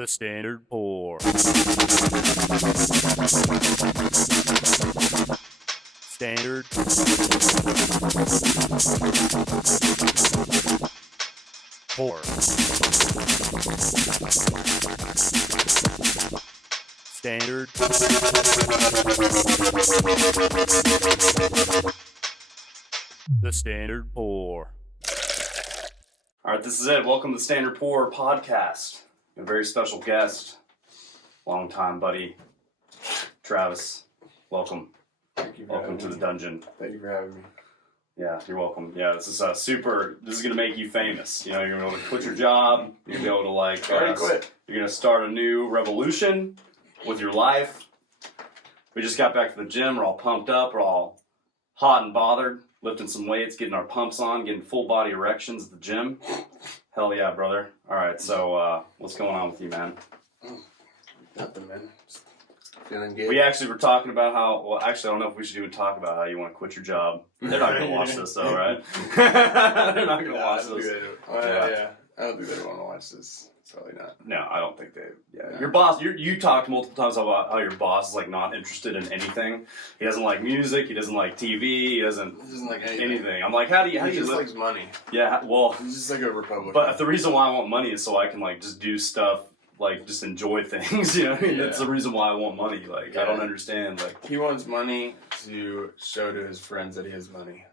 The Standard Pour. Standard. Pour. Standard. The Standard Pour. All right, this is it. Welcome to the Standard Pour podcast. A very special guest, longtime buddy, Travis. Welcome. Thank you for Welcome having to the me. dungeon. Thank you for having me. Yeah, you're welcome. Yeah, this is this is gonna make you famous. You know, you're gonna be able to quit your job. You're gonna be able to I already quit. You're gonna start a new revolution with your life. We just got back from the gym. We're all pumped up. We're all hot and bothered, lifting some weights, getting our pumps on, getting full body erections at the gym. Hell yeah, brother. All right, so what's going on with you, man? Nothing, man. Just feeling good. We actually were talking about how, well, actually, I don't know if we should even talk about how you want to quit your job. They're not going to watch this, though, right? They're not going to watch this. Yeah. I don't think they want to watch this. Probably not. No, I don't think they. Yeah, No. your boss. You talked multiple times about how your boss is like not interested in anything. He doesn't like music. He doesn't like TV. He doesn't He doesn't like anything. anything. I'm like, how do He you just live? likes money. Yeah, well, He's just like a Republican. but the reason why I want money is so I can like just do stuff, like just enjoy things. You know, what I mean? Yeah. That's the reason why I want money. Like I Yeah. don't understand. Like He wants money to show to his friends that he has money.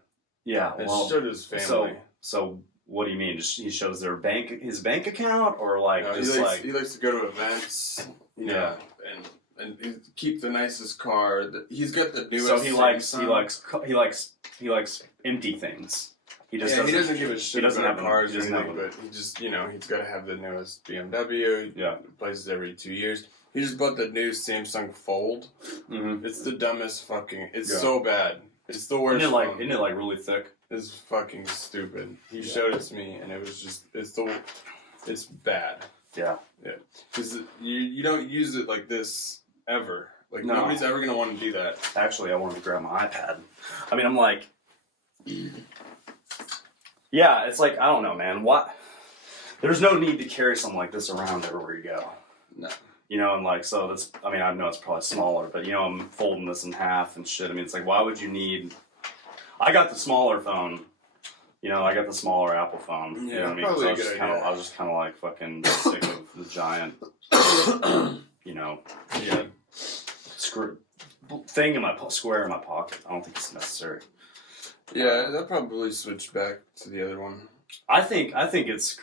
yeah, And well, show to his family. So what do you mean? Just he shows their his bank account, or like No, just he likes to go to events. You know, and he keep the nicest car. He's got the newest. so he Samsung. likes empty things. He just He doesn't give a shit doesn't about have cars he or doesn't anything, have but he just, he's got to have the newest BMW. Yeah. Places every 2 years. He just bought the new Samsung Fold. Mm-hmm. It's the dumbest fucking. It's Yeah. so bad. It's the worst. phone. Isn't it like really thick? It's fucking stupid. He Yeah. showed it to me, and it was just. It's bad. Yeah. Because you don't use it like this ever. Like No. nobody's ever gonna want to do that. Actually, I wanted to grab my iPad. I mean, I'm like, yeah, it's like I don't know, man. What? There's no need to carry something like this around everywhere you go. No. You know, and like, so that's, I mean, I know it's probably smaller, but I'm folding this in half and shit. I mean, it's like, why would you need, I got the smaller phone, I got the smaller Apple phone. You know what I mean? 'Cause probably I a was just good kind of, idea. I was just kind of like fucking sick of the giant, Yeah. thing in square in my pocket. I don't think it's necessary. Yeah, they'll probably switch back to the other one. I think it's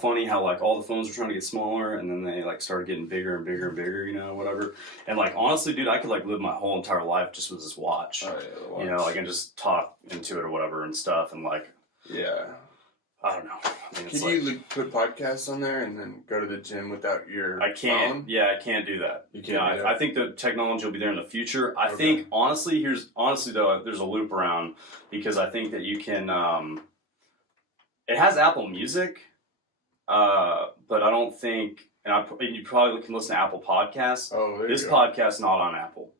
funny how like all the phones were trying to get smaller and then they like started getting bigger and bigger and bigger, whatever. And like honestly, dude, I could like live my whole entire life just with this watch. Oh, yeah, the watch. Like and just talk into it or whatever and stuff and like Yeah. I don't know. I mean, it's Can you put podcasts on there and then go to the gym without your I can't. phone? Yeah, I can't do that. You can't do that? I think the technology will be there in the future. I Okay. think honestly though, there's a loop around because I think that you can. It has Apple Music, but I don't think, and you probably can listen to Apple Podcasts. Oh, there This you go. podcast's not on Apple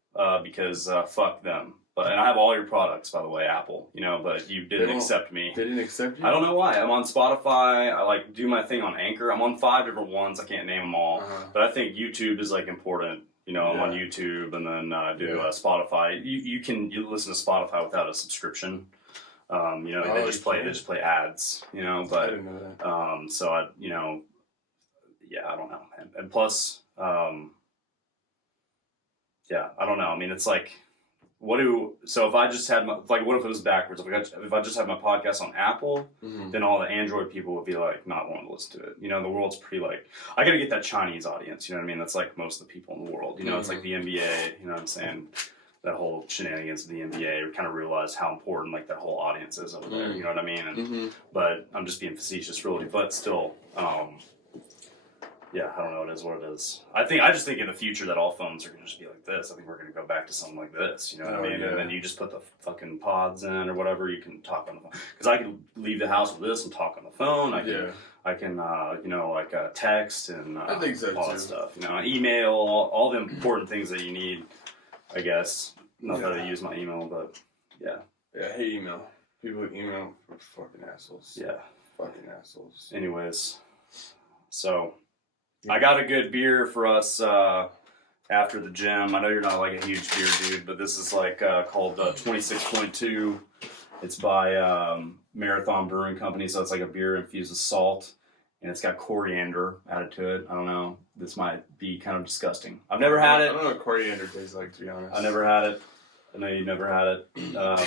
because fuck them. And I have all your products, by the way, Apple. But you didn't won't- accept me. They didn't accept you? I don't know why. I'm on Spotify. I like do my thing on Anchor. I'm on 5 different ones. I can't name them all. Uh-huh. But I think YouTube is like important. I'm on Yeah. YouTube and then I do Yeah. Spotify. You listen to Spotify without a subscription. They Oh, just you play can? they just play ads. I But didn't know that. so I I don't know. And plus I don't know. I mean, it's like so if I just had what if it was backwards? If I just had my podcast on Apple, Mhm. then all the Android people would be like not wanting to listen to it. The world's pretty like I gotta get that Chinese audience. You know what I mean? That's like most of the people in the world. It's like the NBA. You know what I'm saying? That whole shenanigans of the NBA. We kind of realized how important like that whole audience is over there. You know what I mean? And, Mhm. But I'm just being facetious, really. But still, I don't know. It is what it is. I just think in the future that all phones are gonna just be like this. I think we're gonna go back to something like this. You know what I Oh, mean? yeah. And then you just put the fucking pods in or whatever. You can talk on the phone. Because I can leave the house with this and talk on the phone. I can text and I think so, all too. that stuff. Email, all the important things that you need. I guess not that I Yeah. use my email, but yeah, Yeah, I hate email. People who email are fucking assholes. yeah. Fucking assholes. Anyways, so I got a good beer for us after the gym. I know you're not like a huge beer dude, but this is like called 26.2. It's by Marathon Brewing Company, so it's like a beer infused with salt, and it's got coriander added to it. I don't know. This might be kind of disgusting. I've never had I it. don't know what coriander tastes like, to be honest. I never had it. I know you never had it, but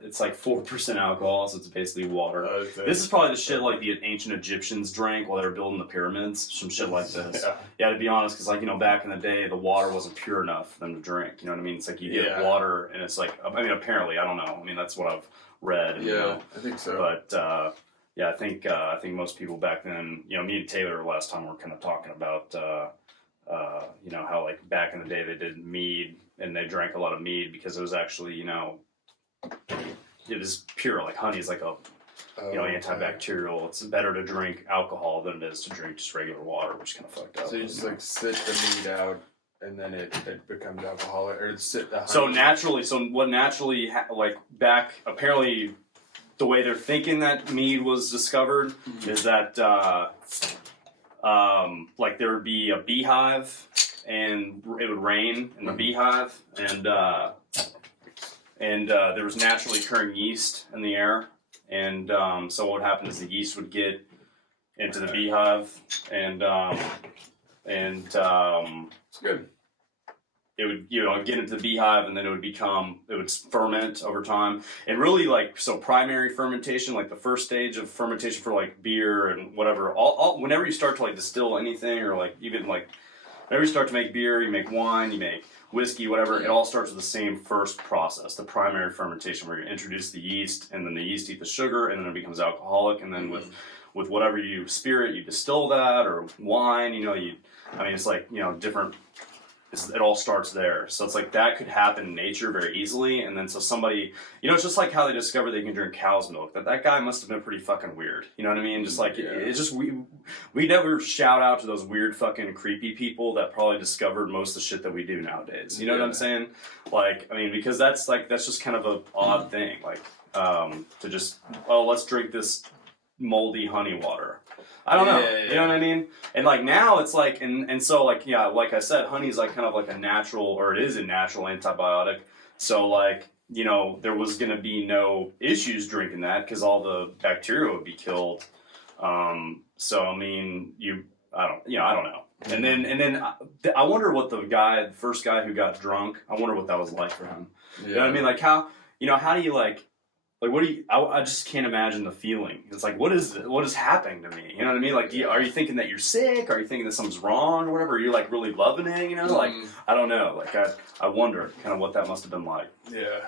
it's like 4% alcohol, so it's basically water. This is probably the shit like the ancient Egyptians drank while they were building the pyramids, some shit like this. Yeah, to be honest, because like back in the day, the water wasn't pure enough for them to drink. You know what I mean? It's like you get water, and it's like apparently I don't know. I mean that's what I've read. Yeah, I think so. But yeah, I think most people back then, me and Taylor last time were kind of talking about how like back in the day they did mead. And they drank a lot of mead because it was actually, it is pure. Like honey is like a, antibacterial. It's better to drink alcohol than it is to drink just regular water, which is kind of fucked up. So you just like sit the mead out, and then it becomes alcoholic, or sit the honey. Back apparently, the way they're thinking that mead was discovered is that like there would be a beehive. And it would rain in the beehive, and there was naturally occurring yeast in the air, and so what would happen is the yeast would get into the beehive, and it's good. It would get into the beehive, and then it would ferment over time, and really primary fermentation, like the first stage of fermentation for like beer and whatever. All whenever you start to like distill anything, or like even like. Whenever you start to make beer, you make wine, you make whiskey, whatever, it all starts with the same first process, the primary fermentation, where you introduce the yeast, and then the yeast eats the sugar, and then it becomes alcoholic, and then with whatever you spirit, you distill that, or wine, it's like, different, it all starts there. So it's like that could happen in nature very easily, and then so somebody, it's just like how they discover they can drink cow's milk. That guy must have been pretty fucking weird. You know what I mean? Just like, it's just, we never shout out to those weird fucking creepy people that probably discovered most of the shit that we do nowadays. You know what I'm saying? Like, because that's just kind of an odd thing. Like, to just, let's drink this moldy honey water. I don't know. You know what I mean? And like now it's like, and so like, like I said, honey is like kind of like a natural, or it is a natural antibiotic. So like, there was going to be no issues drinking that because all the bacteria would be killed. So, I mean, I don't know. And then I wonder what the first guy who got drunk, I wonder what that was like for him. Yeah. You know what I mean? Like how do you like what do you, I just can't imagine the feeling. It's like, what is happening to me? You know what I mean? Like, are you thinking that you're sick? Are you thinking that something's wrong or whatever? Are you like really loving it? Like, I don't know. Like, I wonder kind of what that must have been like. Yeah.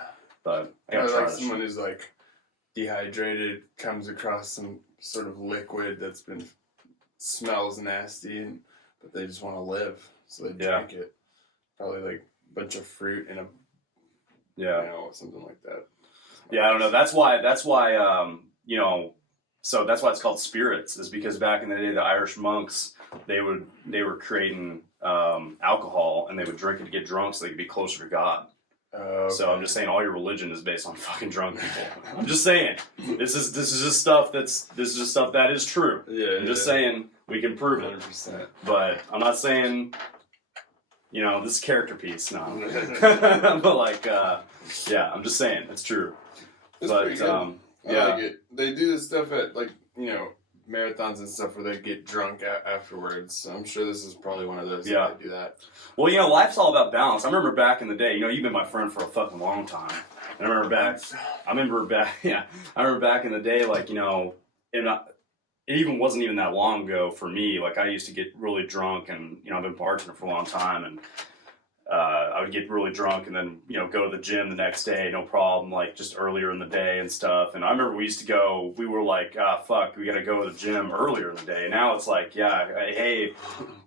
But I gotta try like someone who's like dehydrated, comes across some sort of liquid that's been, smells nasty, but they just want to live. So they drink it. Probably like a bunch of fruit and something like that. Yeah, I don't know. That's why, so that's why it's called spirits, is because back in the day, the Irish monks, they were creating alcohol, and they would drink it to get drunk so they could be closer to God. Okay. So I'm just saying, all your religion is based on fucking drunk people. I'm just saying, this is just stuff that is true. Yeah. I'm just saying we can prove 100%. It. But I'm not saying, this is character piece. No. But like, I'm just saying it's true. It's pretty good. I like it. They do this stuff at marathons and stuff where they get drunk afterwards. So I'm sure this is probably one of those that they do that. Well, life's all about balance. I remember back in the day, you've been my friend for a fucking long time. I remember back in the day, like, it even wasn't even that long ago for me. Like, I used to get really drunk, and, I've been bartending for a long time, and I would get really drunk and then, go to the gym the next day, no problem, like just earlier in the day and stuff. And I remember we were like, fuck, we got to go to the gym earlier in the day. Now it's like, hey,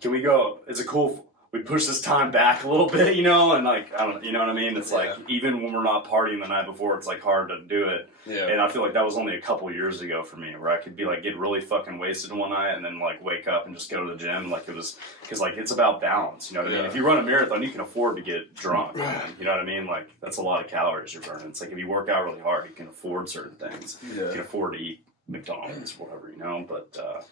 can we go? It's a cool, we push this time back a little bit, and like, I don't, you know what I mean? It's like, even when we're not partying the night before, it's like hard to do it. Yeah. And I feel like that was only a couple years ago for me, where I could be like, get really fucking wasted one night and then like wake up and just go to the gym. Like it was, cause like it's about balance, you know what I mean? If you run a marathon, you can afford to get drunk, you know what I mean? Like that's a lot of calories you're burning. It's like if you work out really hard, you can afford certain things. You can afford to eat McDonald's or whatever, but,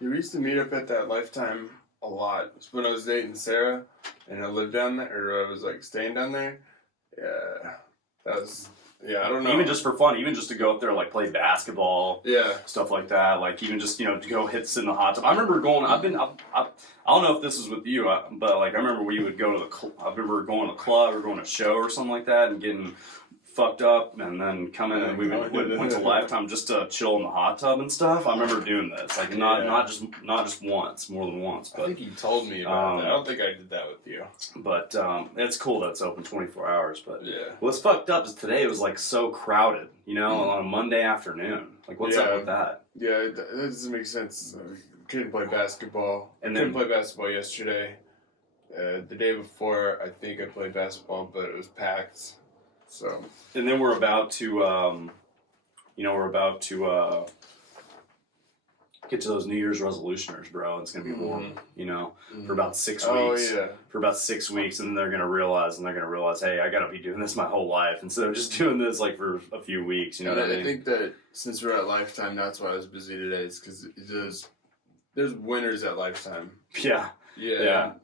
We used to meet up at that Lifetime a lot. When I was dating Sarah, and I lived down there, or I was like staying down there. Yeah, that was. Yeah, I don't know. Even just for fun, even just to go up there, like play basketball, Yeah. stuff like that. Like even just to go sit in the hot tub. I remember going. I don't know if this is with you, but like I remember we would go to I remember going to a club or going to a show or something like that and getting fucked up and then coming and we went to Lifetime just to chill in the hot tub and stuff. I remember doing this, like not just once, more than once. But I think you told me about that. I don't think I did that with you. But it's cool that it's open 24 hours. But Yeah. what's fucked up is today it was like so crowded, on a Monday afternoon. Like what's up with that? Yeah, that doesn't make sense. Couldn't play basketball. And Couldn't then play basketball yesterday. The day before, I think I played basketball, but it was packed. So. and then we're about to get to those New Year's resolutioners, bro. It's gonna be horrible, for about 6 weeks. Oh yeah. For about 6 weeks, and then they're gonna realize, hey, I gotta be doing this my whole life instead of just doing this like for a few weeks. You know what I mean? I think that since we're at Lifetime, that's why I was busy today. Is because there's winners at Lifetime. Yeah. Yeah.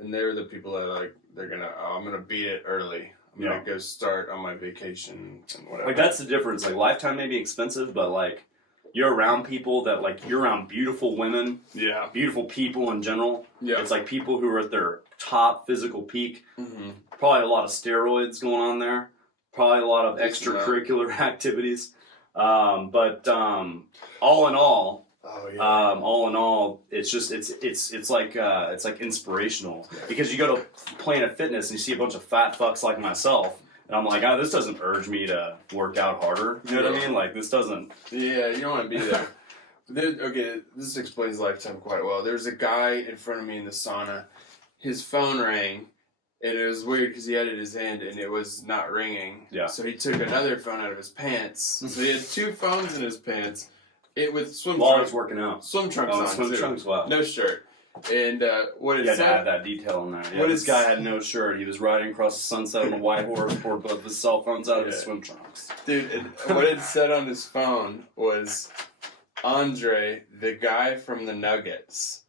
And they're the people that I'm gonna beat it early. I'm gonna go start on my vacation and whatever. Like that's the difference. Like Lifetime may be expensive, but like you're around people that like you're around beautiful women, beautiful people in general. Yeah. It's like people who are at their top physical peak. Mm-hmm. Probably a lot of steroids going on there. Probably a lot of extracurricular activities. But all in all, it's like inspirational because you go to Planet Fitness and you see a bunch of fat fucks like myself. And I'm like, this doesn't urge me to work out harder. You know what I mean? Like, this doesn't... Yeah, you don't want to be there. Okay, this explains Lifetime quite well. There's a guy in front of me in the sauna. His phone rang, and it was weird because he had it in his hand, and it was not ringing. Yeah. So he took another phone out of his pants. So he had two phones in his pants. With swim While trunks. he's working out. Swim trunks on, swim too. trunks, wow. No shirt. And what it Yeah, said... to add that detail in there. Yeah, this guy had no shirt. He was riding across the sunset on a white horse, poured both of his cell phones out of his swim trunks. Dude, what it said on his phone was, Andre, the guy from the Nuggets.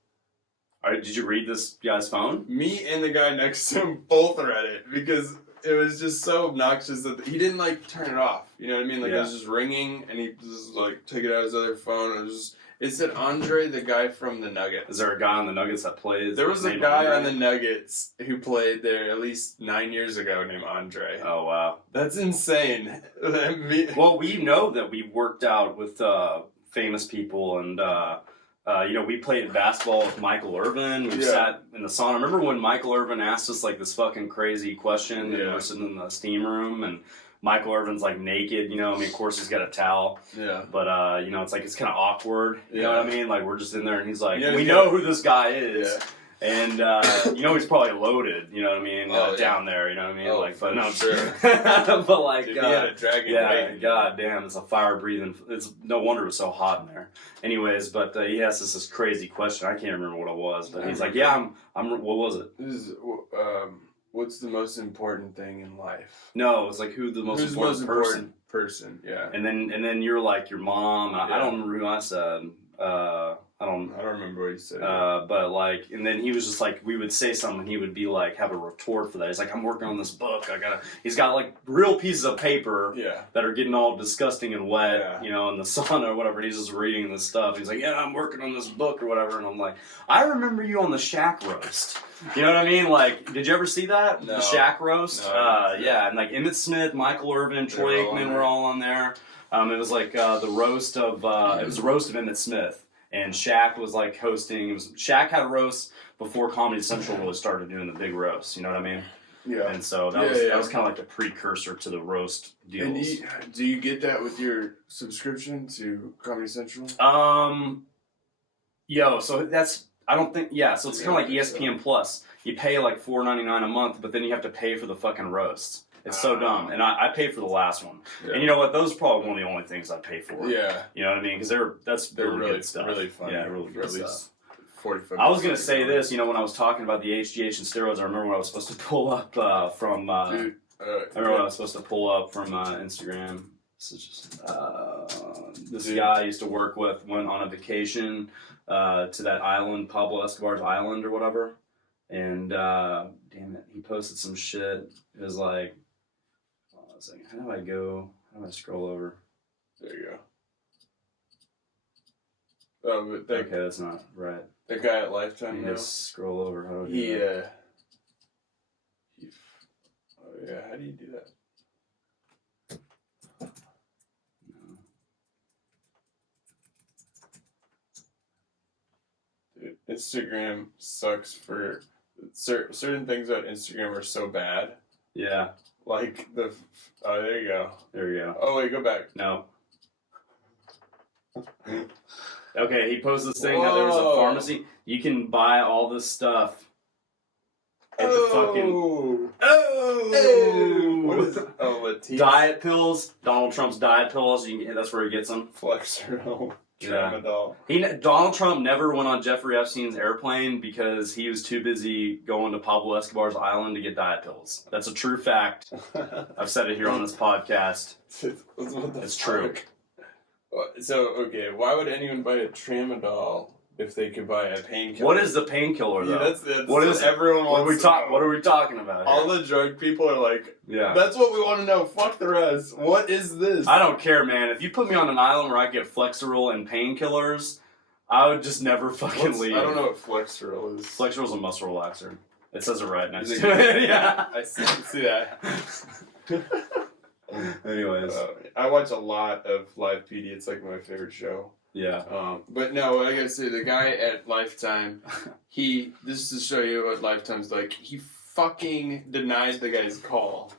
All right, did you read this guy's phone? Me and the guy next to him both read it because it was just so obnoxious that he didn't turn it off. You know what I mean? It was just ringing and he just took it out of his other phone. It said Andre, the guy from the Nuggets. Is there a guy on the Nuggets that plays? There was a guy on the Nuggets who played there at least 9 years ago named Andre. Oh, wow. That's insane. Well, we know that we worked out with famous people and, we played basketball with Michael Irvin. We sat in the sauna. Remember when Michael Irvin asked us this fucking crazy question and we're sitting in the steam room and Michael Irvin's naked, of course he's got a towel. Yeah. But, it's kind of awkward, you know what I mean? We're just in there and he's like, Yeah, we know who this guy is. Yeah. And, he's probably loaded, you know what I mean? Down there, you know what I mean? Oh, but no, sure. but Dude, he had a dragon wing. God damn, it's a fire breathing. It's no wonder it was so hot in there. Anyways, but he asked us this crazy question. I can't remember what it was, but he's like, yeah, I'm. What was it? This is, what's the most important thing in life? No, it was who's the most important person? Yeah. And then you're like your mom. I don't remember who I said. I don't remember what he said. But and then he was just we would say something, he would be have a retort for that. He's like, I'm working on this book. He's got real pieces of paper that are getting all disgusting and wet, in the sun or whatever. He's just reading this stuff. He's like, yeah, I'm working on this book or whatever. And I'm like, I remember you on the Shaq roast. You know what I mean? Did you ever see that? No. The Shaq roast? No, yeah, and Emmett Smith, Michael Irvin, Troy Aikman were all on there. It was the roast of it was the roast of Emmett Smith. And Shaq was hosting. Shaq had a roast before Comedy Central really started doing the big roast. You know what I mean? Yeah. And so that was kind of the precursor to the roast deals. And do you get that with your subscription to Comedy Central? So that's I don't think so it's kind of like ESPN Plus. You pay $4.99 a month, but then you have to pay for the fucking roast. It's so dumb, and I paid for the last one. Yeah. And you know what? Those are probably one of the only things I pay for. Yeah. You know what I mean? Because they're really good stuff. Really fun. Yeah, really good stuff. 45. I was gonna say this. When I was talking about the HGH and steroids, I remember what I was supposed to pull up from. I remember what I was supposed to pull up from Instagram. This guy I used to work with went on a vacation to that island, Pablo Escobar's island or whatever, and damn it, he posted some shit. It was like, hold on a second, how do I go? How do I scroll over? There you go. Oh, but Okay, that's not right. the guy at I Lifetime, need though, to scroll over. How do I do he, that? oh yeah, how do you do that? Dude, Instagram sucks for certain things on Instagram are so bad. Yeah, Like oh, there you go. there we go. Oh wait, go back. No. Okay, he posted this thing how there was a Whoa. pharmacy. You can buy all this stuff at the fucking What is it? Oh, Latif. diet pills. Donald Trump's diet pills. That's where he gets them. Flexeril. Yeah. Tramadol. Donald Trump never went on Jeffrey Epstein's airplane because he was too busy going to Pablo Escobar's island to get diet pills. That's a true fact. I've said it here on this podcast. It's true. So, okay, why would anyone buy a tramadol if they could buy a painkiller? What is the painkiller though? Yeah, that's What is it? everyone What are we wants to know. What are we talking about? All Here? the drug people are like, Yeah. that's what we want to know. Fuck the rest. What is this? I don't care, man. If you put me on an island where I get Flexeril and painkillers, I would just never fucking leave. I don't know what Flexeril is. Flexeril's a muscle relaxer. It says it right next Is it to it. good? Yeah. I see that. Anyways. I watch a lot of Live PD. It's like my favorite show. Yeah. But no, like I say, the guy at Lifetime, this is to show you what Lifetime's like. He fucking denied the guy's call.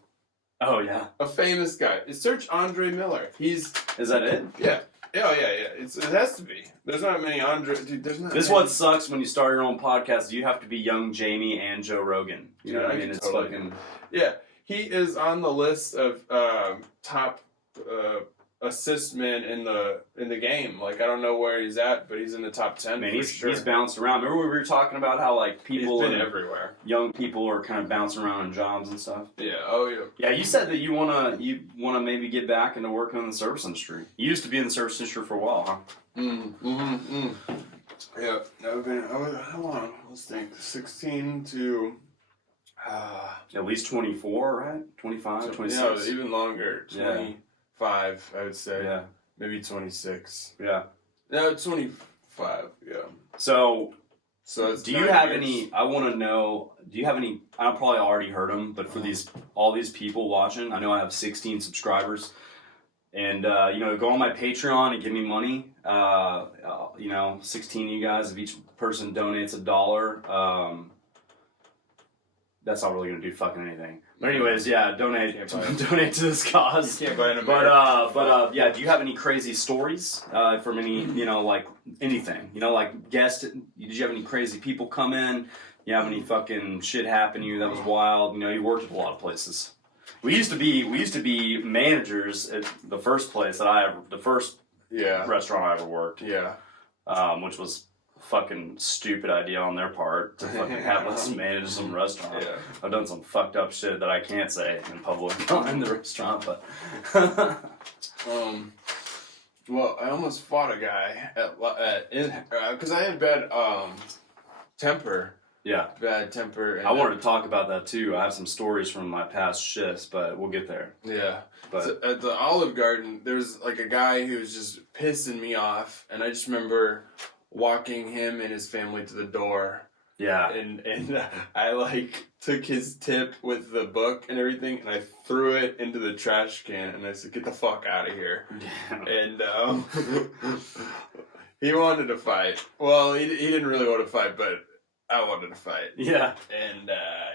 Oh yeah. A famous guy. Search Andre Miller. He's Is that it? yeah. Yeah, yeah. It has to be. There's not many Andre. Dude, there's not. This many. what sucks when you start your own podcast. You have to be young Jamie and Joe Rogan. You know Dude, what I I mean? can It's totally- fucking. Yeah, he is on the list of top assist men in the game. Like I don't know where he's at, but he's in the top 10 Man, for he's sure. bounced around. Remember we were talking about how like people He's been and everywhere. young people are kind of bouncing around in jobs and stuff. Yeah. Oh yeah. Yeah, you said that you wanna maybe get back into working in the service industry. You used to be in the service industry for a while, huh? Yeah. I've been. How long? Let's think. 16 to. At least 24, right? 25, 26. Yeah, even longer. Yeah. 25, I would say. Yeah, Maybe 26. yeah. No, 25. Yeah. So, So it's do you 9 have years. any? I want to know. Do you have any? I probably already heard them, but for all these people watching, I know I have 16 subscribers, and go on my Patreon and give me money. 16 of you guys, if each person donates $1. That's not really gonna do fucking anything. But anyways, yeah, donate Can't buy it. donate to this cause. You can't buy an But American. yeah, do you have any crazy stories from any like anything? Like guest? Did you have any crazy people come in? You have any fucking shit happen to you that was wild? You worked at a lot of places. We used to be managers at the first place the first Yeah. restaurant I ever worked, Yeah. which was a fucking stupid idea on their part to fucking have us manage some restaurant. Yeah. I've done some fucked up shit that I can't say in public in the restaurant, but Well, I almost fought a guy because I had bad temper. yeah. Bad temper. And I wanted to talk about that too. I have some stories from my past shifts, but we'll get there. Yeah. But So at the Olive Garden, there was like a guy who was just pissing me off, and I just remember walking him and his family to the door, yeah, and I like took his tip with the book and everything, and I threw it into the trash can, and I said, "Get the fuck out of here." And he wanted to fight. Well, he didn't really want to fight, but I wanted to fight. yeah, And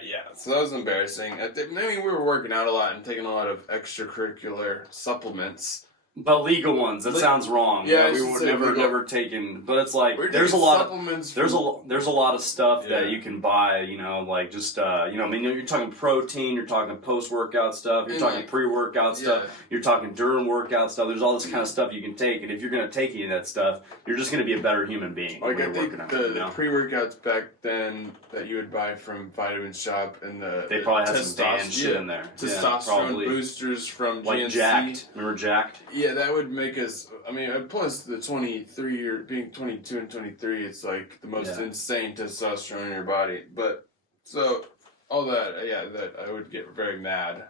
yeah, so that was embarrassing. I mean, we were working out a lot and taking a lot of extracurricular supplements. But legal ones, that sounds wrong. Yeah, I we should were say never legal. taken. But it's like We're there's a taking lot of supplements. there's a lot of stuff that Yeah. you can buy. You know, like just I mean, you're talking protein, you're talking post workout stuff, you're And talking like- pre workout stuff, Yeah. you're talking during workout stuff. There's all this kind of stuff you can take, and if you're gonna take any of that stuff, you're just gonna be a better human being. Like, when I you're think working out, the you know? pre-workouts back then that you would buy from Vitamin Shop and They probably had some Dan shit in there. Yeah, testosterone probably. boosters from Like GNC. Jacked. Remember Jacked? Yeah, that would make us. I mean, plus the 23 or being 22 and 23, it's like the most Yeah. insane testosterone in your body. But so all that, yeah, that I would get very mad.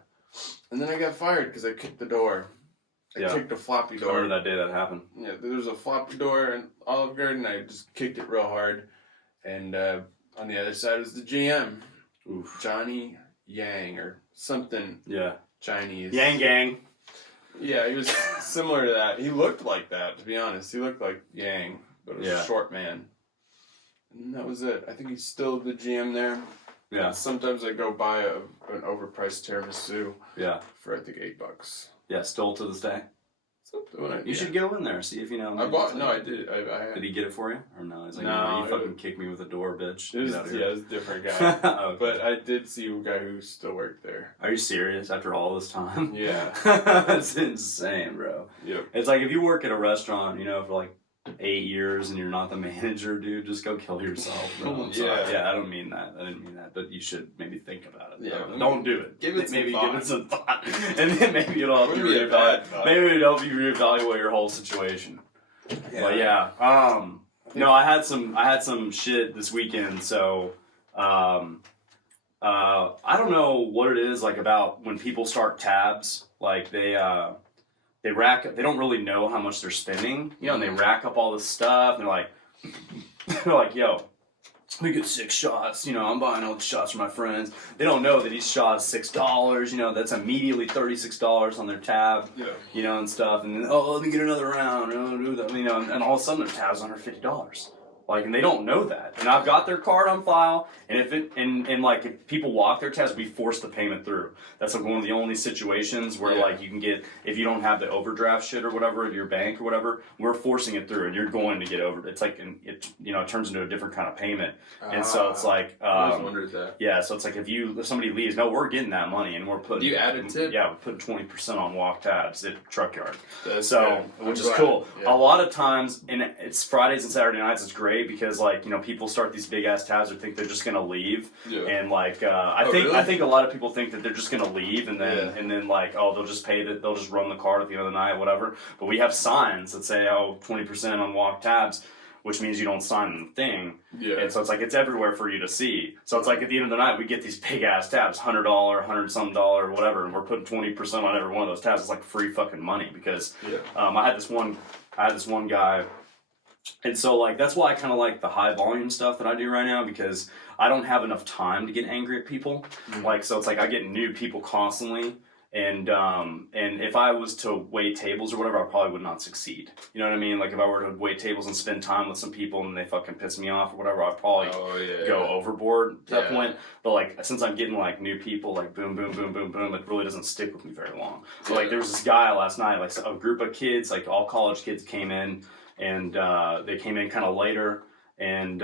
And then I got fired because I kicked the door. I Yeah. kicked a floppy I door. remember that day that happened. Yeah, there was a floppy door in Olive Garden. I just kicked it real hard, and on the other side was the GM, Oof. Johnny Yang or something Yeah. Chinese. Yang Gang. Yeah, he was similar to that. He looked like that, to be honest. He looked like Yang, but a Yeah. short man. And that was it. I think he's still the GM there. Yeah. And sometimes I go buy an overpriced tiramisu Yeah. for I think $8. Yeah. Still to this day. You should go in there, see if you know. I bought. No, I did. I Did he get it for you? Or no? He's like, No, no, you it fucking was- kicked me with a door, bitch. It was, Get out of yeah, here. it was a different guy. Okay. But I did see a guy who still worked there. Are you serious after all this time? Yeah. That's insane, bro. Yep. It's like if you work at a restaurant, for like 8 years and you're not the manager, dude, just go kill yourself, bro. I'm sorry. Yeah. Yeah, I don't mean that. I didn't mean that. But you should maybe think about it. Yeah. Don't do it. Give it some maybe thought. give it some thought. And then maybe it'll help you Wouldn't be a bad thought. Maybe it'll help you reevaluate your whole situation. But yeah, no, I had some shit this weekend, so I don't know what it is like about when people start tabs, like they don't really know how much they're spending, and they rack up all this stuff, and they're like, yo, we get 6 shots, I'm buying all the shots for my friends. They don't know that each shot is $6, that's immediately $36 on their tab, Yeah. and stuff, and then, let me get another round, and all of a sudden their tab's under $50. Like, and they don't know that. And I've got their card on file, and if people walk their tabs, we force the payment through. That's like one of the only situations where like you can get, if you don't have the overdraft shit or whatever at your bank or whatever, we're forcing it through, and you're going to get over. It's like it turns into a different kind of payment, and so it's like I always wondered that. yeah, so it's like if somebody leaves, no, we're getting that money, and we're putting. Do you add a tip? Yeah, we're putting 20% on walk tabs at Truck Yard. That's So, good. which I'm is glad. cool. Yeah. A lot of times, and it's Fridays and Saturday nights, it's great because people start these big ass tabs or think they're just gonna leave, Yeah. and I Oh, think really? I think a lot of people think that they're just gonna leave and then Yeah. and then they'll just they'll just run the card at the end of the night, whatever. But we have signs that say 20% on walk tabs, which means you don't sign the thing. Yeah. And so it's like it's everywhere for you to see. So it's like at the end of the night we get these big ass tabs, $100, $100 whatever, and we're putting 20% on every one of those tabs. It's like free fucking money because Yeah. I had this one guy, and so that's why I kind of like the high volume stuff that I do right now, because I don't have enough time to get angry at people. So it's like I get new people constantly. And if I was to wait tables or whatever, I probably would not succeed. You know what I mean? Like if I were to wait tables and spend time with some people and they fucking piss me off or whatever, I'd probably go overboard to that Yeah. point. But since I'm getting new people, boom, boom, boom, boom, boom, it really doesn't stick with me very long. So Yeah. there was this guy last night, a group of kids, all college kids came in, and they came in kind of later, and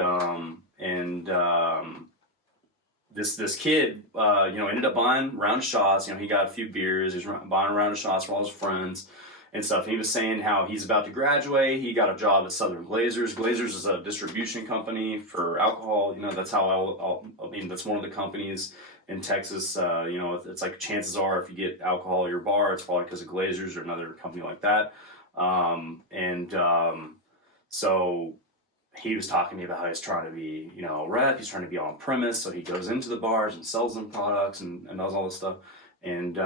this kid, ended up buying a round of shots. He got a few beers. He was buying a round of shots for all his friends and stuff. And he was saying how he's about to graduate. He got a job at Southern Glazers. Glazers is a distribution company for alcohol. That's how that's one of the companies in Texas. It's like chances are if you get alcohol at your bar, it's probably because of Glazers or another company like that. So he was talking to me about how he's trying to be, a rep. He's trying to be on premise, so he goes into the bars and sells them products and does all this stuff. And he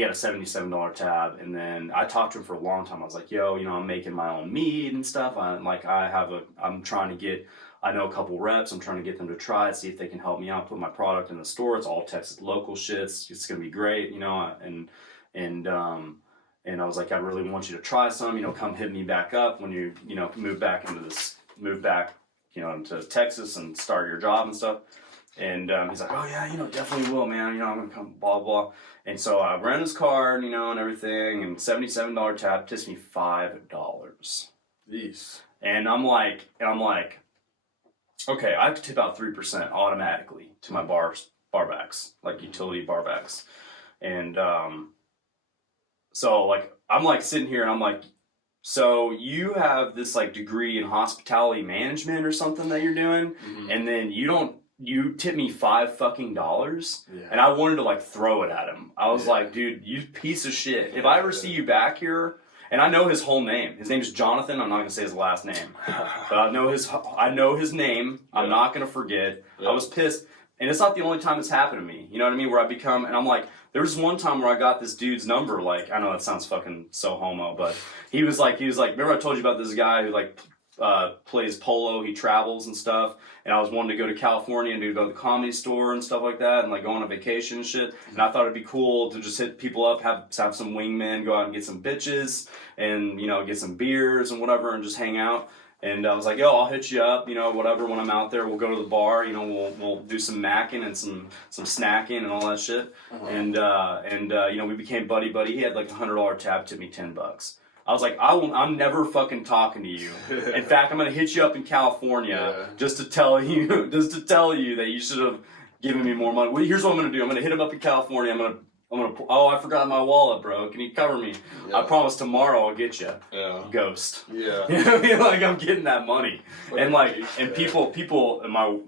had a $77 tab. And then I talked to him for a long time. I was like, yo, I'm making my own mead and stuff. I'm trying to get, I know a couple reps. I'm trying to get them to try it, see if they can help me out, put my product in the store. It's all Texas local shit. It's going to be great, and I was like, I really want you to try some, come hit me back up when you, move back to Texas and start your job and stuff. And he's like, oh yeah, definitely will, man. I'm gonna come, blah blah. And so I ran his card, and everything, and $77 tab tips me $5. Jeez. And I'm like, okay, I have to tip out 3% automatically to my barbacks, like utility barbacks. And so like I'm like sitting here and I'm like, so you have this like degree in hospitality management or something that you're doing, and then you tip me $5 and I wanted to like throw it at him. I was like, dude, you piece of shit. If I ever see you back here, and I know his whole name. His name is Jonathan. I'm not gonna say his last name, but I know his name. I'm not gonna forget. I was pissed, and it's not the only time it's happened to me. You know what I mean? Where I become, and I'm like, there was one time where I got this dude's number. Like, I know that sounds fucking so homo, but he was like, remember I told you about this guy who like plays polo, he travels and stuff, and I was wanting to go to California and to go to the Comedy Store and stuff like that, and like go on a vacation and shit, and I thought it'd be cool to just hit people up, have some wingmen, go out and get some bitches, and get some beers and whatever, and just hang out. And I was like, yo, I'll hit you up, whatever, when I'm out there, we'll go to the bar, we'll do some macking and some snacking and all that shit. And we became buddy. He had like $100 tab, tipped me $10. I was like, I'm never fucking talking to you. In fact, I'm gonna hit you up in California just to tell you that you should have given me more money. Well, here's what I'm gonna do. I'm gonna hit him up in California. I'm gonna. Oh, I forgot my wallet, bro. Can you cover me? Yeah. I promise tomorrow I'll get you. Yeah. Ghost. Yeah. You know what I mean? Like I'm getting that money, and people in my,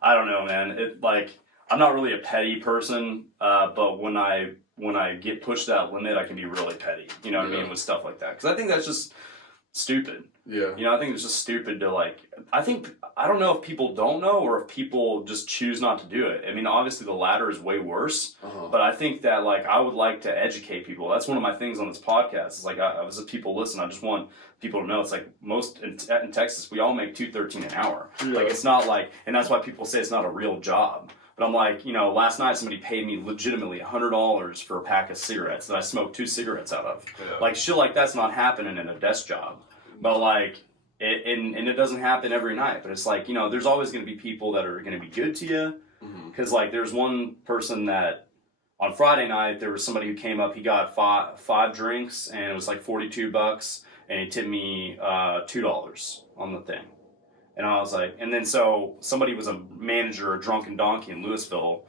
I don't know, man. It like I'm not really a petty person, but when I get pushed that limit, I can be really petty. You know what I mean, with stuff like that. Because I think that's just stupid. Yeah. I think it's just stupid to like. I don't know if people don't know or if people just choose not to do it. I mean, obviously the latter is way worse. But I think that like I would like to educate people. That's one of my things on this podcast. It's like as people listen, I just want people to know. It's like most in Texas, we all make $2.13 an hour. Yeah. Like it's not like, and that's why people say it's not a real job. But I'm like, last night somebody paid me legitimately $100 for a pack of cigarettes that I smoked 2 cigarettes out of. Yeah. Like shit like that's not happening in a desk job. But like, and it doesn't happen every night. But it's like, there's always going to be people that are going to be good to you. Because like, there's one person that on Friday night there was somebody who came up. He got five drinks and it was like $42, and he tipped me $2 on the thing. And I was like, and then so somebody was a manager, a drunken donkey in Louisville,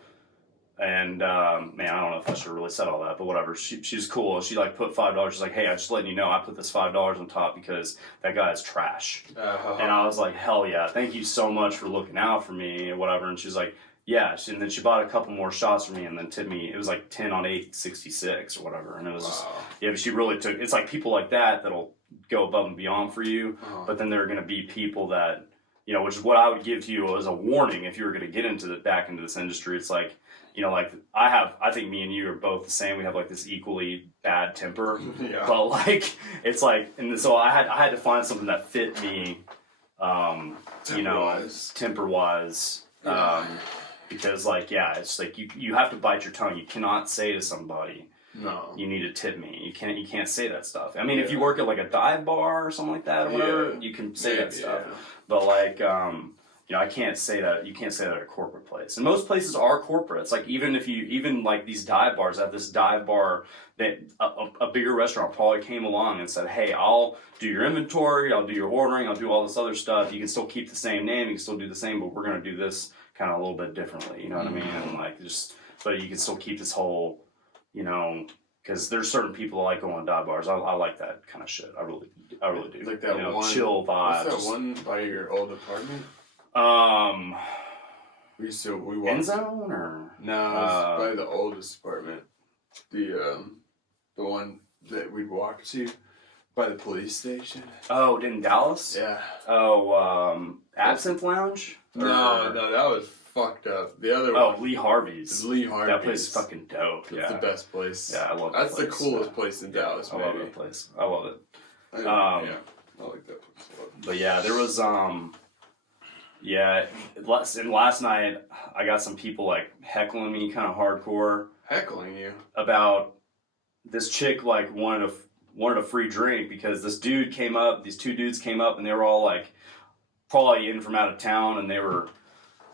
and man, I don't know if I should have really said all that, but whatever. She's cool. She like put $5. She's like, hey, I'm just letting you know, I put this $5 on top because that guy is trash. And I was like, hell yeah, thank you so much for looking out for me and whatever. And she's like, yeah. And then she bought a couple more shots for me and then tipped me. It was like 10 on 8.66 or whatever. And it was just, yeah, but she really took. It's like people like that that'll go above and beyond for you. But then there are going to be people that, which is what I would give to you as a warning if you were going to get back into this industry. It's like, like I think me and you are both the same. We have like this equally bad temper, but like, it's like, and so I had to find something that fit me, temper wise, because like, yeah, it's like you have to bite your tongue. You cannot say to somebody, no, you need to tip me. You can't say that stuff. I mean, if you work at like a dive bar or something like that or whatever, you can say that stuff. But like, I can't say that. You can't say that at a corporate place. And most places are corporate. It's like even like these dive bars. I have this dive bar that a bigger restaurant probably came along and said, hey, I'll do your inventory, I'll do your ordering, I'll do all this other stuff. You can still keep the same name, you can still do the same, but we're gonna do this kind of a little bit differently. You know what I mean? And like but you can still keep this whole, because there's certain people that like going to dive bars. I like that kind of shit. I really do. Like that one chill vibe. What's that one by your old apartment? We walked. End Zone or no? It was by the oldest apartment. The one that we'd walk to by the police station. Oh, in Dallas? Yeah. Oh, Absinthe Lounge? No, that was fucked up. The other one. Oh, Lee Harvey's. It's Lee Harvey's. That place is fucking dope. It's the best place. Yeah, I love that That's place. the coolest place in Dallas, I love that place. I love it. Yeah, I like that place a lot. But yeah, there was, and last night I got some people like heckling me kind of hardcore. Heckling you? About this chick like wanted a free drink because these two dudes came up and they were all like probably in from out of town and they were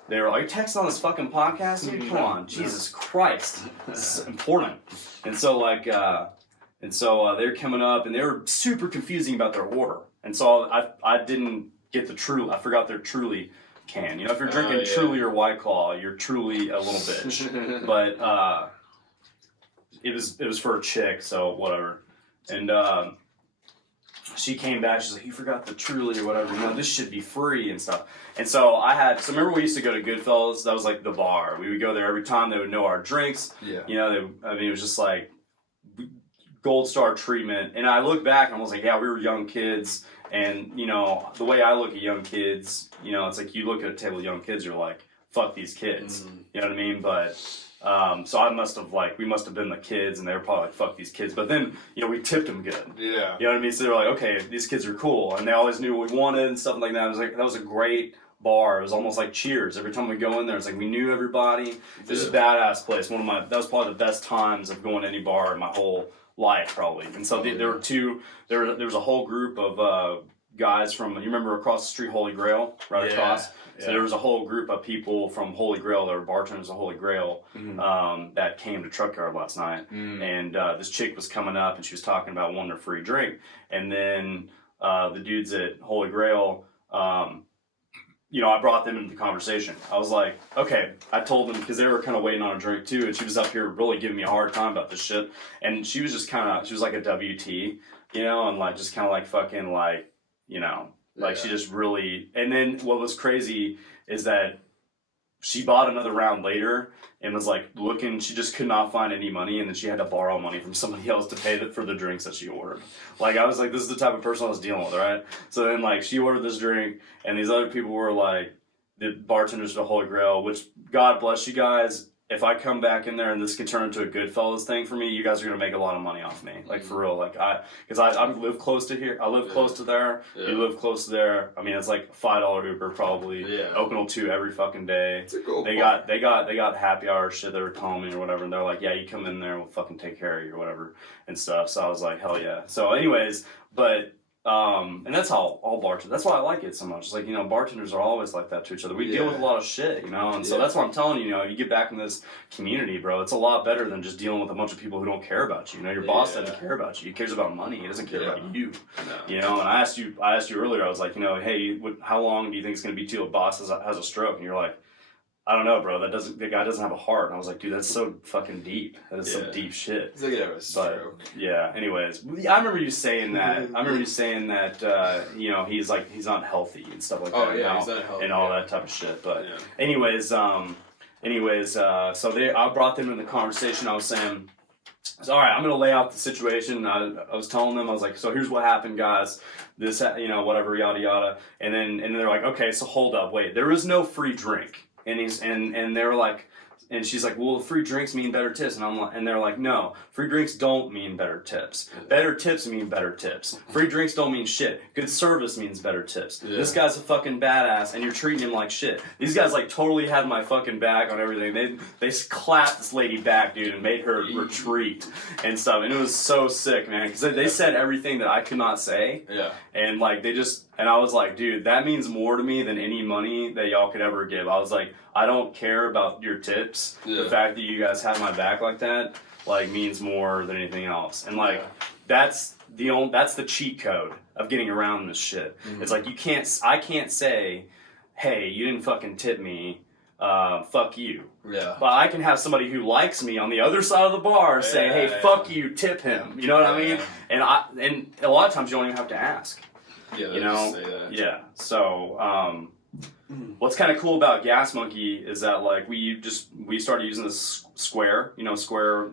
they were like, texting on this fucking podcast, dude. Come on, Jesus Christ, this is important. And so they're coming up and they were super confusing about their order. And so I didn't get the Truly. I forgot their Truly can. You know, if you're drinking Truly or White Claw, you're truly a little bitch. But it was for a chick, so whatever. And she came back, she's like, you forgot the Truly or whatever, you know, this should be free and stuff. And so remember we used to go to Goodfellas? That was like the bar. We would go there every time. They would know our drinks. Yeah. You know, it was just like gold star treatment. And I look back and I was like, yeah, we were young kids. And, you know, the way I look at young kids, you know, it's like you look at a table of young kids, you're like, fuck these kids. Mm-hmm. You know what I mean? But so we must have been the kids, and they were probably like, fuck these kids. But then, you know, we tipped them good. Yeah. You know what I mean? So they were like, okay, these kids are cool. And they always knew what we wanted and stuff like that. It was like, that was a great bar. It was almost like Cheers. Every time we go in there, it's like we knew everybody. This is a badass place. That was probably the best times of going to any bar in my whole life, probably. And so there was a whole group of guys from, you remember across the street, Holy Grail, right across? So there was a whole group of people from Holy Grail, that were bartenders at Holy Grail, that came to Truck Yard last night. And this chick was coming up and she was talking about wanting a free drink. And then the dudes at Holy Grail, you know, I brought them into the conversation. I was like, okay, I told them, because they were kind of waiting on a drink too, and she was up here really giving me a hard time about this shit. And she was just she was like a WT, you know, and like just kind of like fucking like, you know, like she just really, and then what was crazy is that she bought another round later and was like looking, she just could not find any money, and then she had to borrow money from somebody else to pay for the drinks that she ordered. Like, I was like, this is the type of person I was dealing with, right? So then like she ordered this drink, and these other people were like the bartenders at the Holy Grail, which God bless you guys. If I come back in there and this can turn into a Goodfellas thing for me, you guys are gonna make a lot of money off me, like for real. Like I live close to here. I live close to there. Yeah. You live close to there. I mean, it's like $5 Uber probably. Yeah. Open till 2 every fucking day. It's a cool they got happy hour shit they were telling me or whatever, and they're like, yeah, you come in there, we'll fucking take care of you or whatever and stuff. So I was like, hell yeah. So anyways, but. And that's how all bartenders, that's why I like it so much. It's like, you know, bartenders are always like that to each other. We deal with a lot of shit, you know, and so that's what I'm telling you, you know, you get back in this community, bro, it's a lot better than just dealing with a bunch of people who don't care about you. You know, your boss doesn't care about you. He cares about money. He doesn't care about you. No. You know, and I asked you earlier, I was like, you know, hey, how long do you think it's going to be till a boss has a stroke? And you're like, I don't know, bro. The guy doesn't have a heart. And I was like, dude, that's so fucking deep. That is some deep shit. He's like, have a stroke. But, yeah. Anyways, I remember you saying that. You know, he's not healthy and stuff like that. Oh yeah, he's not healthy. And all that type of shit. But, anyways, so I brought them in the conversation. I was saying, all right, I'm gonna lay out the situation. I was telling them, I was like, so here's what happened, guys. This, you know, whatever, yada yada. And then they're like, okay, so hold up, wait. There is no free drink. And they were like, and she's like, well, free drinks mean better tips. And they're like, no, free drinks don't mean better tips. Better tips mean better tips. Free drinks don't mean shit. Good service means better tips. Yeah. This guy's a fucking badass, and you're treating him like shit. These guys like totally had my fucking back on everything. They clapped this lady back, dude, and made her retreat and stuff. And it was so sick, man, because they said everything that I could not say. Yeah. And like and I was like, dude, that means more to me than any money that y'all could ever give. I was like, I don't care about your tips. Yeah. The fact that you guys have my back like that, like, means more than anything else. And like, that's the cheat code of getting around this shit. Mm-hmm. It's like I can't say, hey, you didn't fucking tip me. Fuck you. Yeah. But I can have somebody who likes me on the other side of the bar say, hey, fuck you, tip him. You know what I mean? And a lot of times you don't even have to ask. Yeah, you know, just say that. Yeah. So, what's kind of cool about Gas Monkey is that like we started using this Square, you know, Square.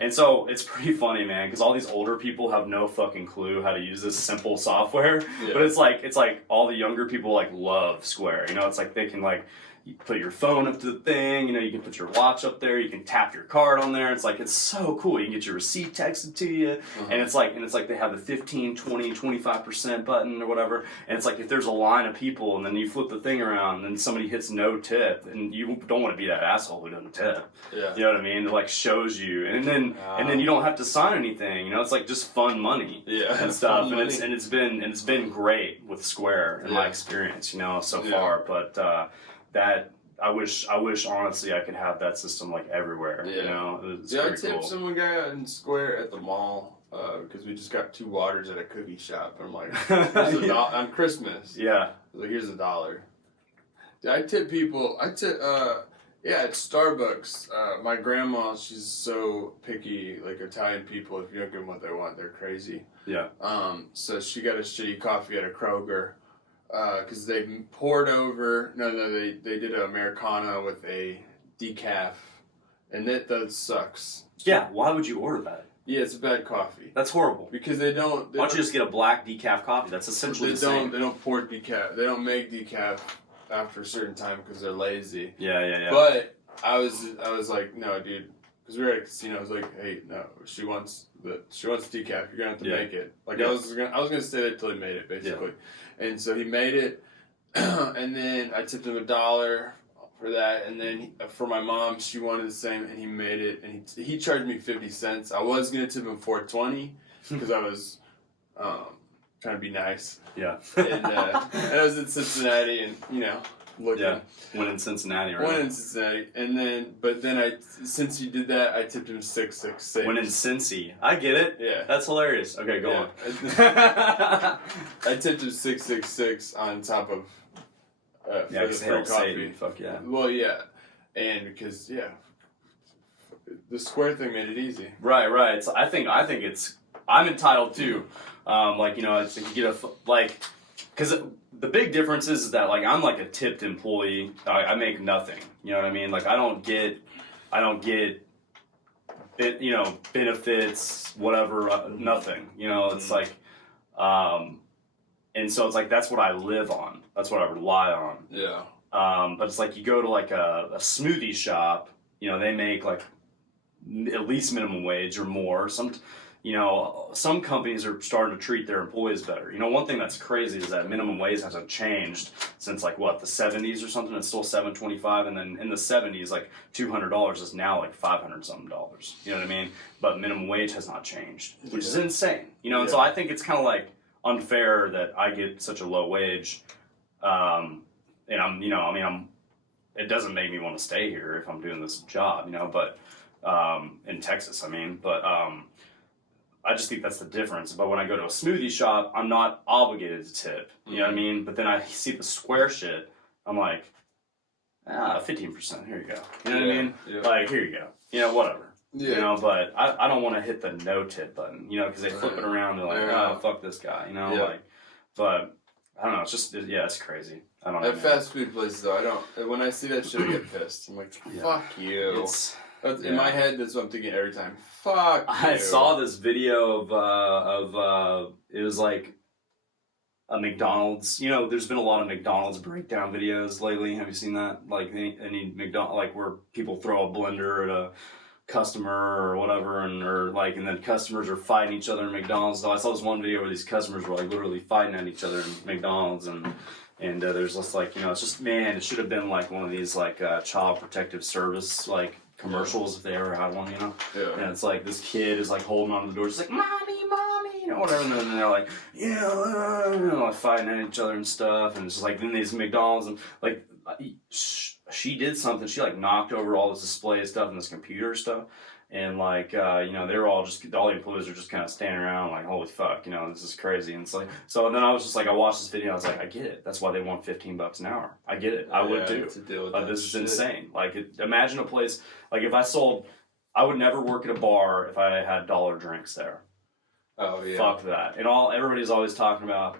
And so it's pretty funny, man, because all these older people have no fucking clue how to use this simple software. Yeah. But it's like all the younger people like love Square. You know, it's like they can like. You put your phone up to the thing, you know, you can put your watch up there, you can tap your card on there. It's like, it's so cool. You can get your receipt texted to you. And it's like they have the 15, 20, 25% button or whatever. And it's like, if there's a line of people and then you flip the thing around and then somebody hits no tip, and you don't want to be that asshole who doesn't tip. Yeah. You know what I mean? It like shows you. And then you don't have to sign anything. You know, it's like just fun money and stuff. And it's been great with Square in my experience, you know, so far. But I wish honestly I could have that system like everywhere. You Yeah. know, it's Yeah, I pretty tipped cool. someone guy in Square at the mall because we just got 2 waters at a cookie shop. And I'm like, here's a dollar on Christmas. Yeah. I was like, here's $1. Yeah, I tip people. Yeah, at Starbucks. My grandma, she's so picky. Like Italian people, if you don't give them what they want, they're crazy. Yeah. So she got a shitty coffee at a Kroger because they poured over. They did an Americano with a decaf, and that sucks. Yeah. Why would you order that? Yeah, it's a bad coffee. That's horrible. Because they don't. Why don't you just get a black decaf coffee? That's essentially the same. They don't pour decaf. They don't make decaf after a certain time because they're lazy. Yeah. But I was like, no, dude, because we were at a casino. I was like, hey, no, she wants decaf. You're gonna have to make it. Like I was gonna stay there till he made it, basically. And so he made it, and then I tipped him $1 for that, and then for my mom, she wanted the same, and he made it, and he charged me 50 cents. I was gonna tip him $4.20 because I was trying to be nice. Yeah. And I was in Cincinnati, and looking. Yeah. Went in Cincinnati, right? Went in Cincinnati, but then since he did that, I tipped him $6.66. Went in Cincy. I get it. Yeah. That's hilarious. Okay, go on. I tipped him $6.66 on top of for the because free hail coffee. Satan. Fuck yeah. Well, yeah, and because the Square thing made it easy. Right. So I think I'm entitled to, it's like you get because the big difference is that like I'm like a tipped employee. I make nothing. You know what I mean? Like I don't get benefits, whatever, nothing. It's like, and so it's like that's what I live on. That's what I rely on. Yeah. But it's like you go to like a smoothie shop. They make like at least minimum wage or more. Some companies are starting to treat their employees better. One thing that's crazy is that minimum wage hasn't changed since like the 70s or something. It's still $7.25, and then in the 70s, like $200 is now like $500 something. You know what I mean? But minimum wage has not changed, which is insane. And so I think it's kind of like unfair that I get such a low wage, and it doesn't make me want to stay here if I'm doing this job, but in Texas, I just think that's the difference. But when I go to a smoothie shop, I'm not obligated to tip. You know what I mean? But then I see the Square shit. I'm like, 15%. Here you go. You know what I mean? Yeah. Like, here you go. Whatever. Yeah. But I don't want to hit the no tip button. Because they flip it around. They're like, oh, fuck this guy. But I don't know. It's just it's crazy. I don't know. At fast food places, though, when I see that shit, I get pissed. I'm like, fuck you. In my head, that's what I'm thinking every time. Fuck you. I saw this video of it was like a McDonald's. There's been a lot of McDonald's breakdown videos lately. Have you seen that? Like any McDonald's, like where people throw a blender at a customer or whatever, and then customers are fighting each other in McDonald's. So I saw this one video where these customers were like literally fighting at each other in McDonald's, and there's just like it's just it should have been like one of these like child protective service like commercials if they ever had one, Yeah. And it's like this kid is like holding onto the door, just like mommy, whatever, and then they're like like fighting at each other and stuff, and it's just like then these McDonald's and like she did something, she like knocked over all this display stuff and this computer stuff, and like they were all the employees are just kind of standing around like holy fuck, this is crazy, and it's like so then I was just like I watched this video, I was like I get it, that's why they want $15 an hour, I get it, I would too. To deal with This is shit. insane. Like imagine a place like if I would never work at a bar if I had dollar drinks there. Oh yeah. Fuck that. And everybody's always talking about,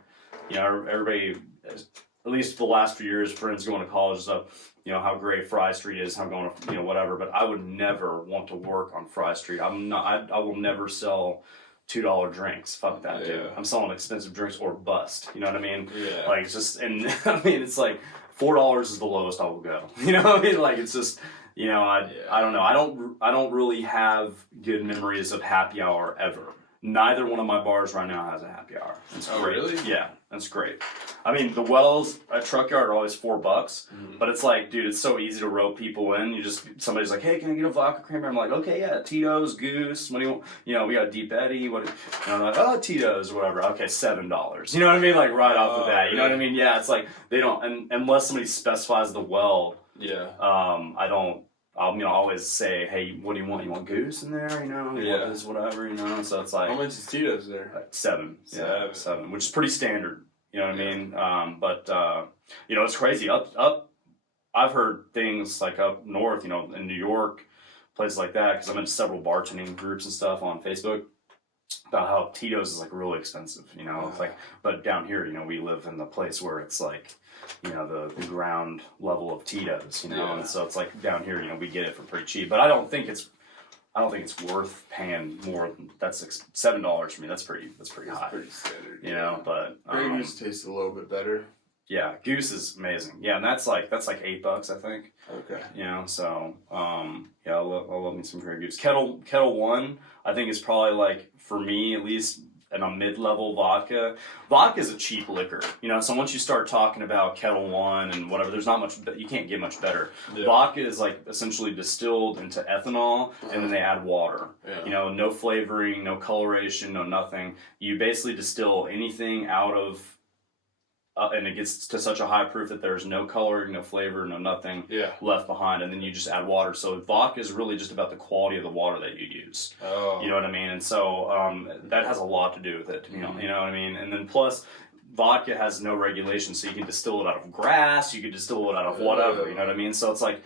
everybody, at least for the last few years, friends going to college and stuff, how great Fry Street is, how I'm going to, whatever. But I would never want to work on Fry Street. I will never sell $2 drinks. Fuck that, dude. I'm selling expensive drinks or bust. You know what I mean? Yeah. Like, it's just, and it's like $4 is the lowest I will go. You know what I mean? Like, it's just, I don't know. I don't really have good memories of happy hour ever. Neither one of my bars right now has a happy hour. It's great. Really? Yeah, that's great. The Wells at Truck Yard are always $4, but it's like, dude, it's so easy to rope people in. Somebody's like, hey, can I get a vodka cranberry? I'm like, okay, yeah, Tito's, Goose. What do you want? We got Deep Eddy. And I'm like, oh, Tito's or whatever. Okay, $7. You know what I mean? Like right off the bat. You know what I mean? Yeah, it's like they don't, and unless somebody specifies the Well, Yeah. I don't. I'm gonna always say, hey, what do you want? You want goose in there? You know, you Yeah. want this, whatever. You know, so it's like How much is Tito's there? 7. Yeah, 7. 7, which is pretty standard. You know what Yeah. I mean? But you know, it's crazy. Up. I've heard things like up north, you know, in New York, places like that, because I'm in several bartending groups and stuff on Facebook about how Tito's is like really expensive. You know, it's like, but down here, you know, we live in the place where it's like, you know, the ground level of Tito's, you know, Yeah. and so it's like down here, you know, we get it for pretty cheap. But I don't think it's worth paying more than that's $7 for me. That's pretty It's high, pretty standard. you know. But Grey Goose tastes a little bit better. yeah, goose is amazing. Yeah, and that's like $8, I think. Okay. You know, so yeah, I love me some Grey Goose. Kettle One, I think is probably like for me at least in a mid-level vodka. Vodka is a cheap liquor, you know. So once you start talking about Kettle One and whatever, there's not much. You can't get much better. Yeah. Vodka is like essentially distilled into ethanol, and then they add water. Yeah. You know, no flavoring, no coloration, no nothing. You basically distill anything out of. And it gets to such a high proof that there's no coloring, no flavor, no nothing Yeah. left behind, and then you just add water. So vodka is really just about the quality of the water that you use. Oh. You know what I mean? And so that has a lot to do with it. You know what I mean? And then plus, vodka has no regulation, so you can distill it out of grass, you can distill it out of whatever. You know what I mean? So it's like.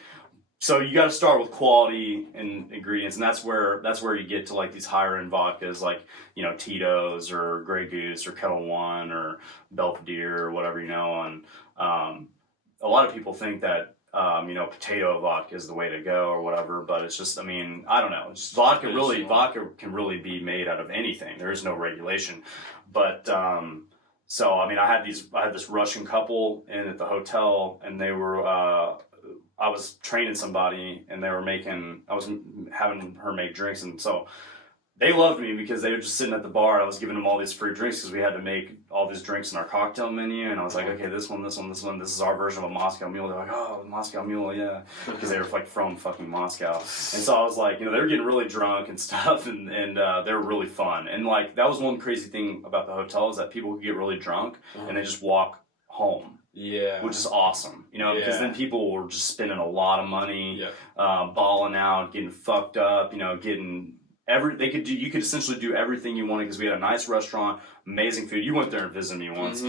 So you got to start with quality and ingredients, and that's where you get to like these higher end vodkas, like you know Tito's or Grey Goose or Kettle One or Belvedere or whatever, you know. And a lot of people think that you know potato vodka is the way to go or whatever, but it's just, I mean, I don't know. It's just vodka can really be made out of anything. There is no regulation, but. So I mean, I had this Russian couple in at the hotel, and they were. I was training somebody, and I was having her make drinks, and so they loved me because they were just sitting at the bar. I was giving them all these free drinks because we had to make all these drinks in our cocktail menu, and I was like, okay, this one, this is our version of a Moscow Mule. They're like, oh, Moscow Mule, yeah, because they were like from fucking Moscow, and so I was like, you know, they were getting really drunk and stuff, and they were really fun, and like that was one crazy thing about the hotel is that people could get really drunk and they just walk home. Yeah. Which is awesome, you know, because then people were just spending a lot of money, balling out, getting fucked up, you know, you could essentially do everything you wanted because we had a nice restaurant, amazing food. You went there and visited me once.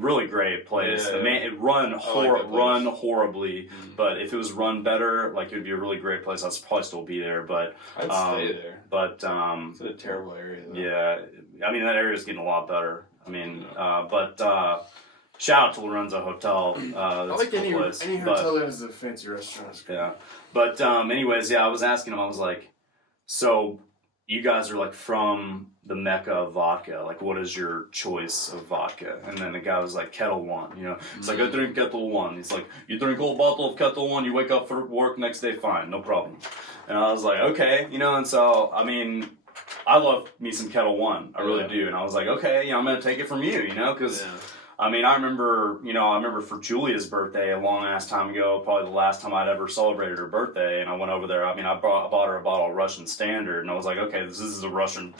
Really great place. Yeah. It run horribly, Mm-hmm. but if it was run better, like it would be a really great place. I'd probably still be there, but I'd stay there. But It's a terrible area, though. yeah, I mean that area is getting a lot better. I mean, shout out to Lorenzo Hotel. I That's like a cool any place. hotel that has a fancy restaurant. Yeah. But anyways, yeah, I was asking him, I was like, so you guys are like from the Mecca of vodka. Like, what is your choice of vodka? And then the guy was like, Kettle One, you know. It's like, I drink Kettle One. He's like, you drink a whole bottle of Kettle One, you wake up for work next day, fine, no problem. And I was like, okay, you know, and so, I mean, I love me some Kettle One. I really do. And I was like, okay, you know, I'm going to take it from you, you know, because... I mean, I remember for Julia's birthday a long ass time ago, probably the last time I'd ever celebrated her birthday, and I went over there. I mean, I bought her a bottle of Russian Standard, and I was like, okay, this is the Russian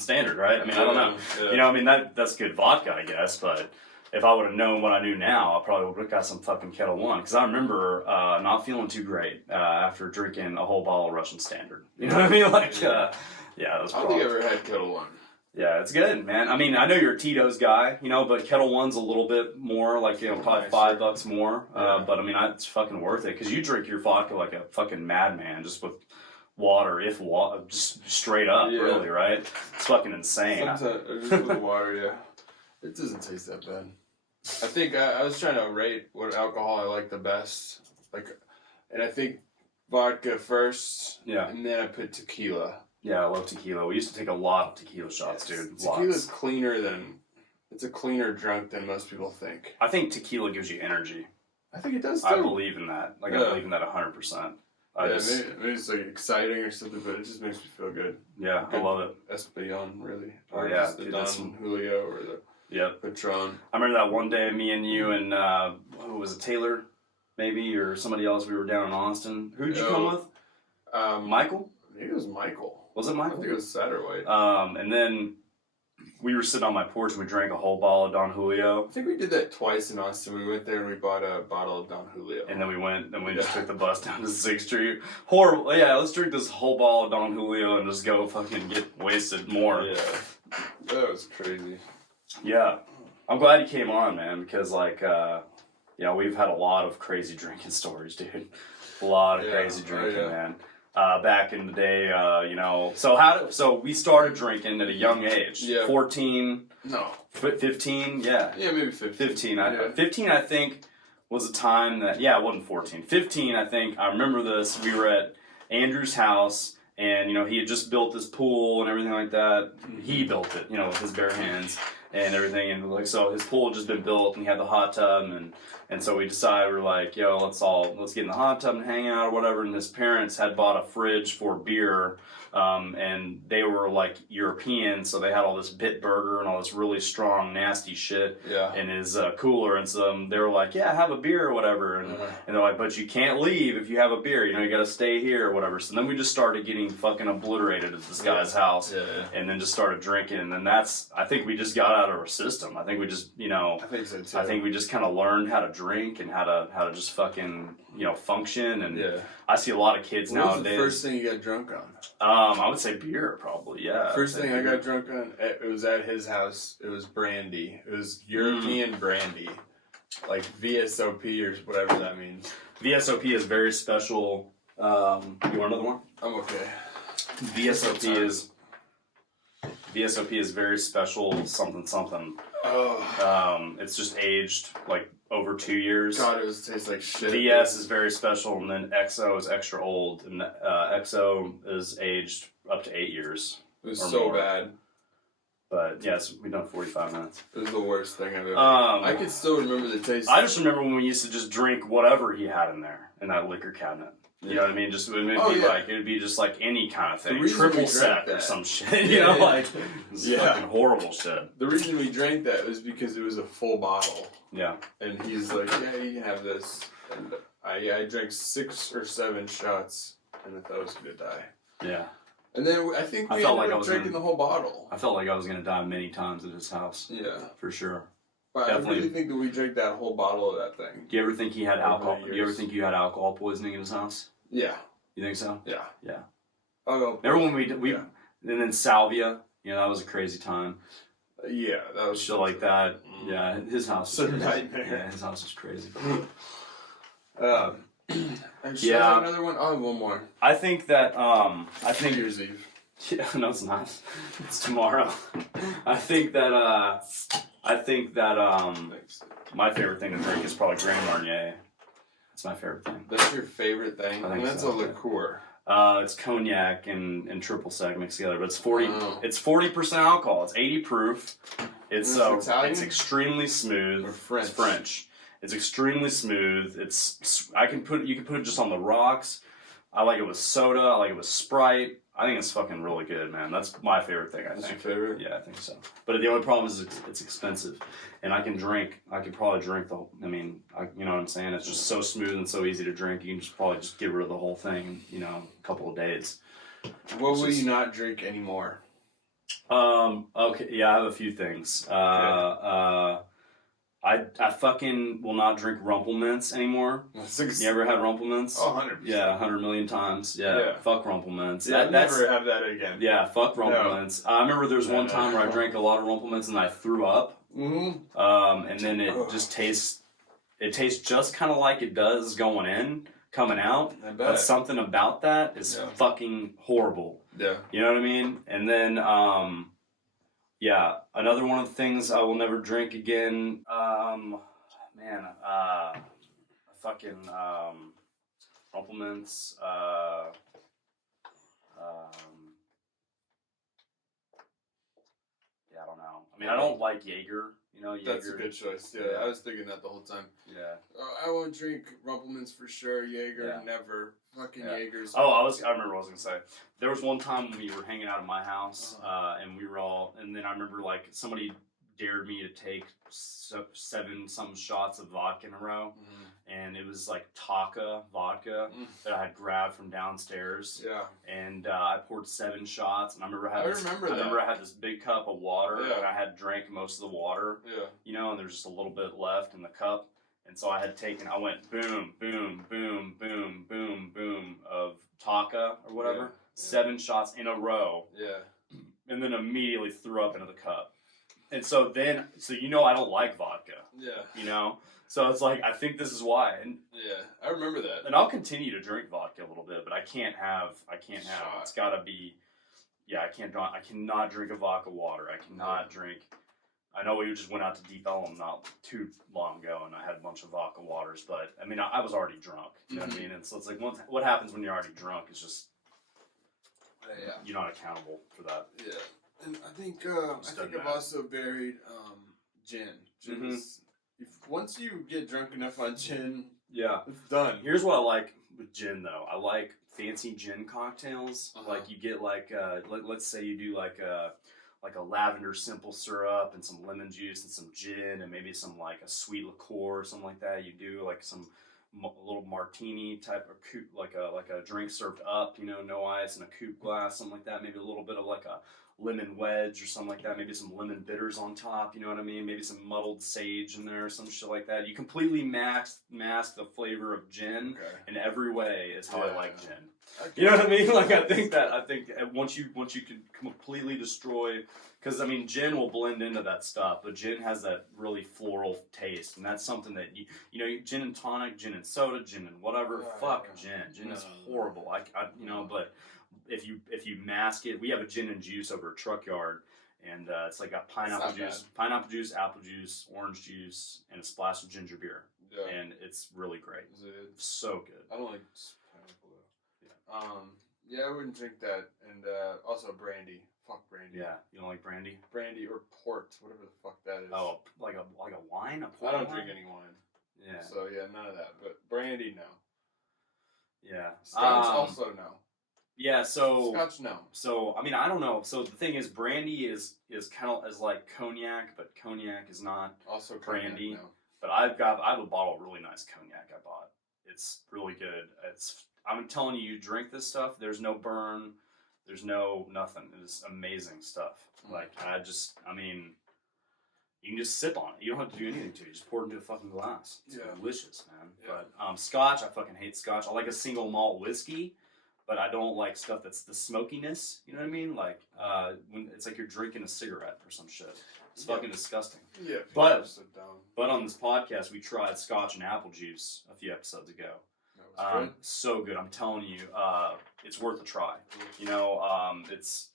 Standard, right? I mean, I don't know, you know, I mean that's good vodka, I guess, but if I would have known what I knew now, I probably would have got some fucking Kettle One, because I remember not feeling too great after drinking a whole bottle of Russian Standard. You know what I mean? Like, yeah, that was. I don't think I ever had Kettle One. Yeah, it's good, man. I mean, I know you're a Tito's guy, you know, but Kettle One's a little bit more, like, you know, probably $5 more. But I mean, it's fucking worth it because you drink your vodka like a fucking madman, just with water, just straight up, really, right? It's fucking insane. Sometimes, just with the water, yeah. It doesn't taste that bad. I think I was trying to rate what alcohol I like the best, and I think vodka first, and then I put tequila. Yeah, I love tequila. We used to take a lot of tequila shots, dude. Tequila's it's a cleaner drunk than most people think. I think tequila gives you energy. I think it does too. I believe in that. Like, I believe in that 100%. Maybe it's like exciting or something, but it just makes me feel good. Yeah, I love it. Espillon, really. Oh, yeah. Just the Don Julio or the Patron. I remember that one day, me and you and, who was it, Taylor, maybe, or somebody else, we were down in Austin. Who did you come with? Michael? I think it was Michael. Was it Michael? I think it was Satterwhite. And then we were sitting on my porch and we drank a whole bottle of Don Julio. I think we did that twice in Austin. We went there and we bought a bottle of Don Julio. And then we just took the bus down to 6th Street. Horrible. Yeah, let's drink this whole bottle of Don Julio and just go fucking get wasted more. Yeah. That was crazy. Yeah. I'm glad you came on, man, because, like, we've had a lot of crazy drinking stories, dude. A lot of crazy drinking, man. Back in the day, so we started drinking at a young age. Yeah. 14. No. 15, yeah. Yeah, maybe 15. 15. 15, I think, was a time that, it wasn't 14. 15, I think, I remember this. We were at Andrew's house, and, he had just built this pool and everything like that. He built it, with his bare hands and everything. And, like, so his pool had just been built, and he had the hot tub, and so we decided, we're like, let's get in the hot tub and hang out or whatever. And his parents had bought a fridge for beer, and they were like European, so they had all this Bitburger and all this really strong, nasty shit in his cooler. And so they were like, have a beer or whatever. And they're like, but you can't leave if you have a beer, you gotta stay here or whatever. So then we just started getting fucking obliterated at this guy's house, and then just started drinking. And then I think we just got out of our system. I think we just, I think so too. I think we just kind of learned how to drink and how to just fucking, function. And I see a lot of kids nowadays. What was the first thing you got drunk on? I would say beer, probably. Yeah. First thing I got drunk on, it was at his house. It was brandy. It was European brandy, like VSOP or whatever that means. VSOP is very special. You want another one? I'm okay. VSOP is very special. Something. Oh. It's just aged like over 2 years. God, it tastes like shit. VS is very special, and then XO is extra old, and XO is aged up to 8 years. It was so bad. But yes, we've done 45 minutes. It was the worst thing I've ever. I can still remember the taste. I just remember when we used to just drink whatever he had in there in that liquor cabinet. You know what I mean? Just it'd be just like any kind of thing, triple sec or some shit. Fucking horrible shit. The reason we drank that was because it was a full bottle. Yeah. And he's like, you can have this. And I drank 6 or 7 shots, and I thought I was gonna die. Yeah. And then I think we ended up drinking the whole bottle. I felt like I was gonna die many times at his house. Yeah. For sure. But I really think that we drank that whole bottle of that thing. Do you ever think he had alcohol? Do you ever think you had alcohol poisoning in his house? Yeah. You think so? Yeah. Yeah. Oh. Remember when we and then salvia? That was a crazy time. Yeah, that was shit like that. Yeah, his house was a nightmare. Yeah, his house was crazy. Another one. Oh, one more. I think that New Year's Eve. Yeah, no, it's not. It's tomorrow. I think that my favorite thing to drink is probably Grand Marnier. It's my favorite thing. That's your favorite thing? I think that's a liqueur. It's cognac and triple sec mixed together, but it's 40% alcohol. It's 80 proof. It's Italian? It's extremely smooth. Or French. It's French. It's extremely smooth. You can put it just on the rocks. I like it with soda. I like it with Sprite. I think it's fucking really good, man. That's my favorite thing, I think. That's your favorite? Yeah, I think so. But the only problem is it's expensive. And I could probably drink the whole, you know what I'm saying? It's just so smooth and so easy to drink. You can probably get rid of the whole thing in, a couple of days. What will you not drink anymore? Okay, yeah, I have a few things. I fucking will not drink Rumple Mints anymore. You ever had Rumple Mints? Oh, 100%. Yeah, 100 million times. Yeah. Fuck Rumple Mints. Yeah, never have that again. Yeah, fuck Rumple Mints. I remember there was one time where I drank a lot of Rumple Mints and I threw up. Mm-hmm. And then it just tastes just kind of like it does coming out. I bet. But something about that is fucking horrible. Yeah. You know what I mean? And then, another one of the things I will never drink again, fucking, Rumple Mints, I don't know. I don't like Jaeger. Jaeger. That's a good choice. Yeah, I was thinking that the whole time. Yeah. I won't drink Rumple Mints for sure. Jaeger, never. Fucking Jaegers. Oh, I remember what I was gonna say. There was one time when we were hanging out at my house, and we were all, and then I remember like somebody dared me to take 7 some shots of vodka in a row, and it was like Taka vodka that I had grabbed from downstairs. Yeah. And I poured 7 shots, and I remember I had this big cup of water, and I had drank most of the water. Yeah. You know, and there's just a little bit left in the cup, and so I went boom, boom, boom, boom, boom, boom of Taka or whatever, Yeah. 7 shots in a row. Yeah. And then immediately threw up into the cup. And so you know I don't like vodka. Yeah. You know? So it's like, I think this is why. And Yeah, I remember that. and I'll continue to drink vodka a little bit, but I can't have Shot. it's gotta be, I cannot drink a vodka water. I cannot drink, I know we just went out to Deep Ellum not too long ago, and I had a bunch of vodka waters, but I mean, I was already drunk. You know what I mean? And so it's like, what happens when you're already drunk is just, you're not accountable for that. Yeah. And I think Just doesn't I've matter. also buried gin. Gin is, once you get drunk enough on gin, Yeah. it's done. Here's what I like with gin, though. I like fancy gin cocktails. Uh-huh. Like you get let's say you do like a lavender simple syrup and some lemon juice and some gin and maybe some like a sweet liqueur or something like that. You do like some a little martini type of coupe, like a drink served up, you know, no ice in a coupe glass, something like that. Maybe a little bit of like a lemon wedge or something like that. Maybe some lemon bitters on top, you know what I mean? Maybe some muddled sage in there or some shit like that. You completely mask the flavor of gin in every way is how I like gin. You know what I mean? Like I think once you can completely destroy, because I mean gin will blend into that stuff, but gin has that really floral taste, and that's something that you know gin and tonic, gin and soda, gin and whatever. Fuck gin is horrible. I you know, but if you mask it, we have a gin and juice over at Truck Yard, and it's like got pineapple juice, apple juice, orange juice, and a splash of ginger beer, and it's really great. Is it? So good. I don't like pineapple though. Yeah, I wouldn't drink that, and also brandy. Fuck brandy. Yeah, you don't like brandy? Brandy or port, whatever the fuck that is. Oh, like a wine? I don't drink any wine. Yeah. So yeah, none of that. But brandy, no. Yeah. Scotch also no. Yeah. So Scotch no. So I mean, I don't know. So the thing is, brandy is kind of as like cognac, but cognac is not Also brandy. Cognac, no. But I have a bottle of really nice cognac I bought. It's really good. I'm telling you, you drink this stuff. There's no burn. There's no nothing. It's amazing stuff. Like I mean, you can just sip on it. You don't have to do anything to it. You just pour it into a fucking glass. It's delicious, man. Yeah. But Scotch, I fucking hate Scotch. I like a single malt whiskey, but I don't like stuff that's the smokiness. You know what I mean? Like when it's like you're drinking a cigarette or some shit. It's fucking disgusting. Yeah. But sit down. But on this podcast, we tried Scotch and apple juice a few episodes ago. That was good. So good. I'm telling you, it's worth a try. You know,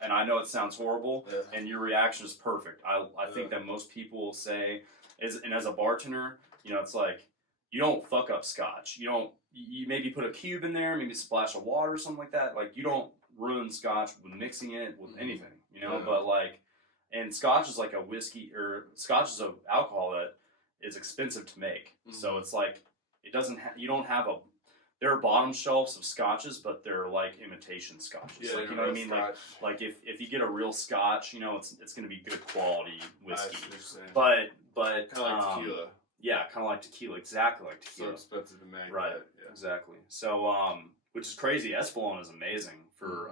and I know it sounds horrible, and your reaction is perfect. I think that most people will say, as a bartender, you know, it's like, you don't fuck up Scotch. You maybe put a cube in there, maybe a splash of water or something like that. Like, you don't ruin Scotch with mixing it with anything, you know, but like, and Scotch is like a whiskey, or Scotch is an alcohol that is expensive to make. So it's like, you don't have there are bottom shelves of scotches, but they're like imitation scotches. Yeah, like, you know what I mean? Like if you get a real scotch, you know, it's going to be good quality whiskey. But kind of like tequila. Yeah, kind of like tequila. Exactly like tequila. So expensive to make. Right. Yeah. Exactly. So which is crazy. Espolòn is amazing for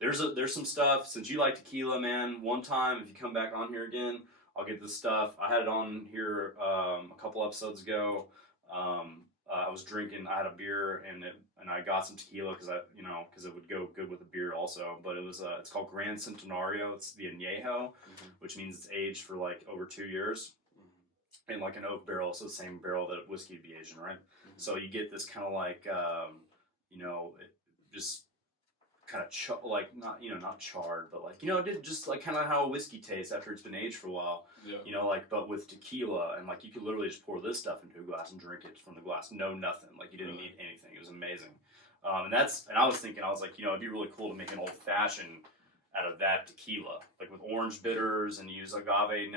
there's some stuff. Since you like tequila, man, one time if you come back on here again, I'll get this stuff. I had it on here a couple episodes ago. I was drinking. I had a beer and I got some tequila because it would go good with the beer also. But it's called Grand Centenario. It's the Añejo, which means it's aged for like over 2 years, in like an oak barrel. So the same barrel that whiskey would be aged in, right? So you get this kind of like it just kind of not charred, but like just like kind of how a whiskey tastes after it's been aged for a while. Yeah. You know, like, but with tequila, and like you could literally just pour this stuff into a glass and drink it from the glass. No, nothing. Like you didn't need anything. It was amazing. And I was thinking, I was like, it'd be really cool to make an old fashioned out of that tequila, like with orange bitters and use agave.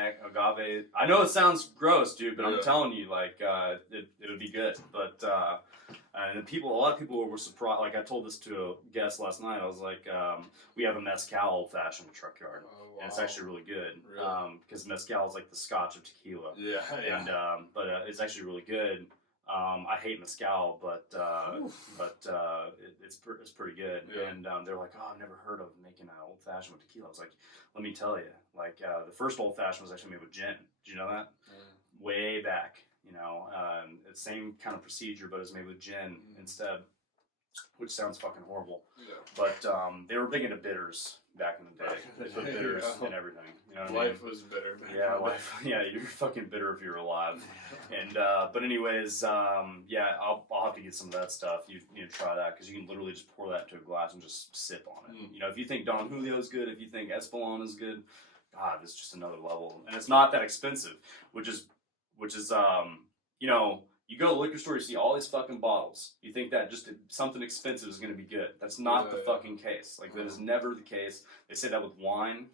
I know it sounds gross, dude, but I'm telling you, like, it would be good. But And then a lot of people were surprised. Like I told this to a guest last night. I was like, we have a mezcal old fashioned in the truck yard, and it's actually really good. Really? Because mezcal is like the Scotch of tequila. Yeah. And but it's actually really good. I hate mezcal, but it's pretty good. Yeah. And they're like, oh, I've never heard of making an old fashioned with tequila. I was like, let me tell you, like the first old fashioned was actually made with gin. Did you know that? Way back, you know, it's the same kind of procedure, but it's made with gin instead, which sounds fucking horrible. Yeah. But they were big into bitters back in the day. They put bitters in everything. You know what I mean? Life was bitter. Yeah, life. Yeah, you're fucking bitter if you're alive. And but anyways, yeah, I'll have to get some of that stuff. You need to try that because you can literally just pour that into a glass and just sip on it. You know, if you think Don Julio is good, if you think Espolon is good, God, it's just another level, and it's not that expensive, which is you know, you go to the liquor store, you see all these fucking bottles. You think that just something expensive is going to be good. That's not the fucking case. Like, that is never the case. They say that with wine.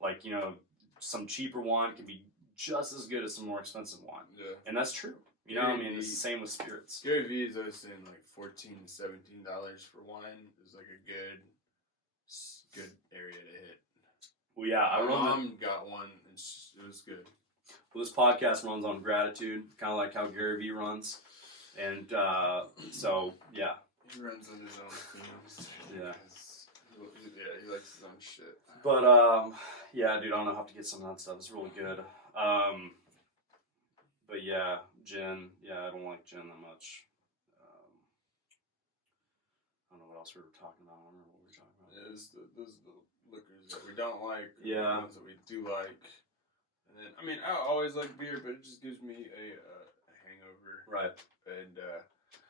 Like, you know, some cheaper wine can be just as good as some more expensive wine. Yeah. And that's true. You know what I mean? It's the same with spirits. Gary Vee is always saying like $14 to $17 for wine is like a good area to hit. Well, yeah, My mom got one, and it was good. Well, this podcast runs on gratitude, kind of like how Gary Vee runs. And so, yeah. He runs on his own things. Yeah. Yeah, he likes his own shit. But, yeah, dude, I'll have to get some of that stuff. It's really good. But, yeah, gin. Yeah, I don't like gin that much. I don't know what else we were talking about. I don't remember what we were talking about. Yeah, those are the liquors that we don't like. Yeah. The ones that we do like. And then, I mean, I always like beer, but it just gives me a hangover. Right. And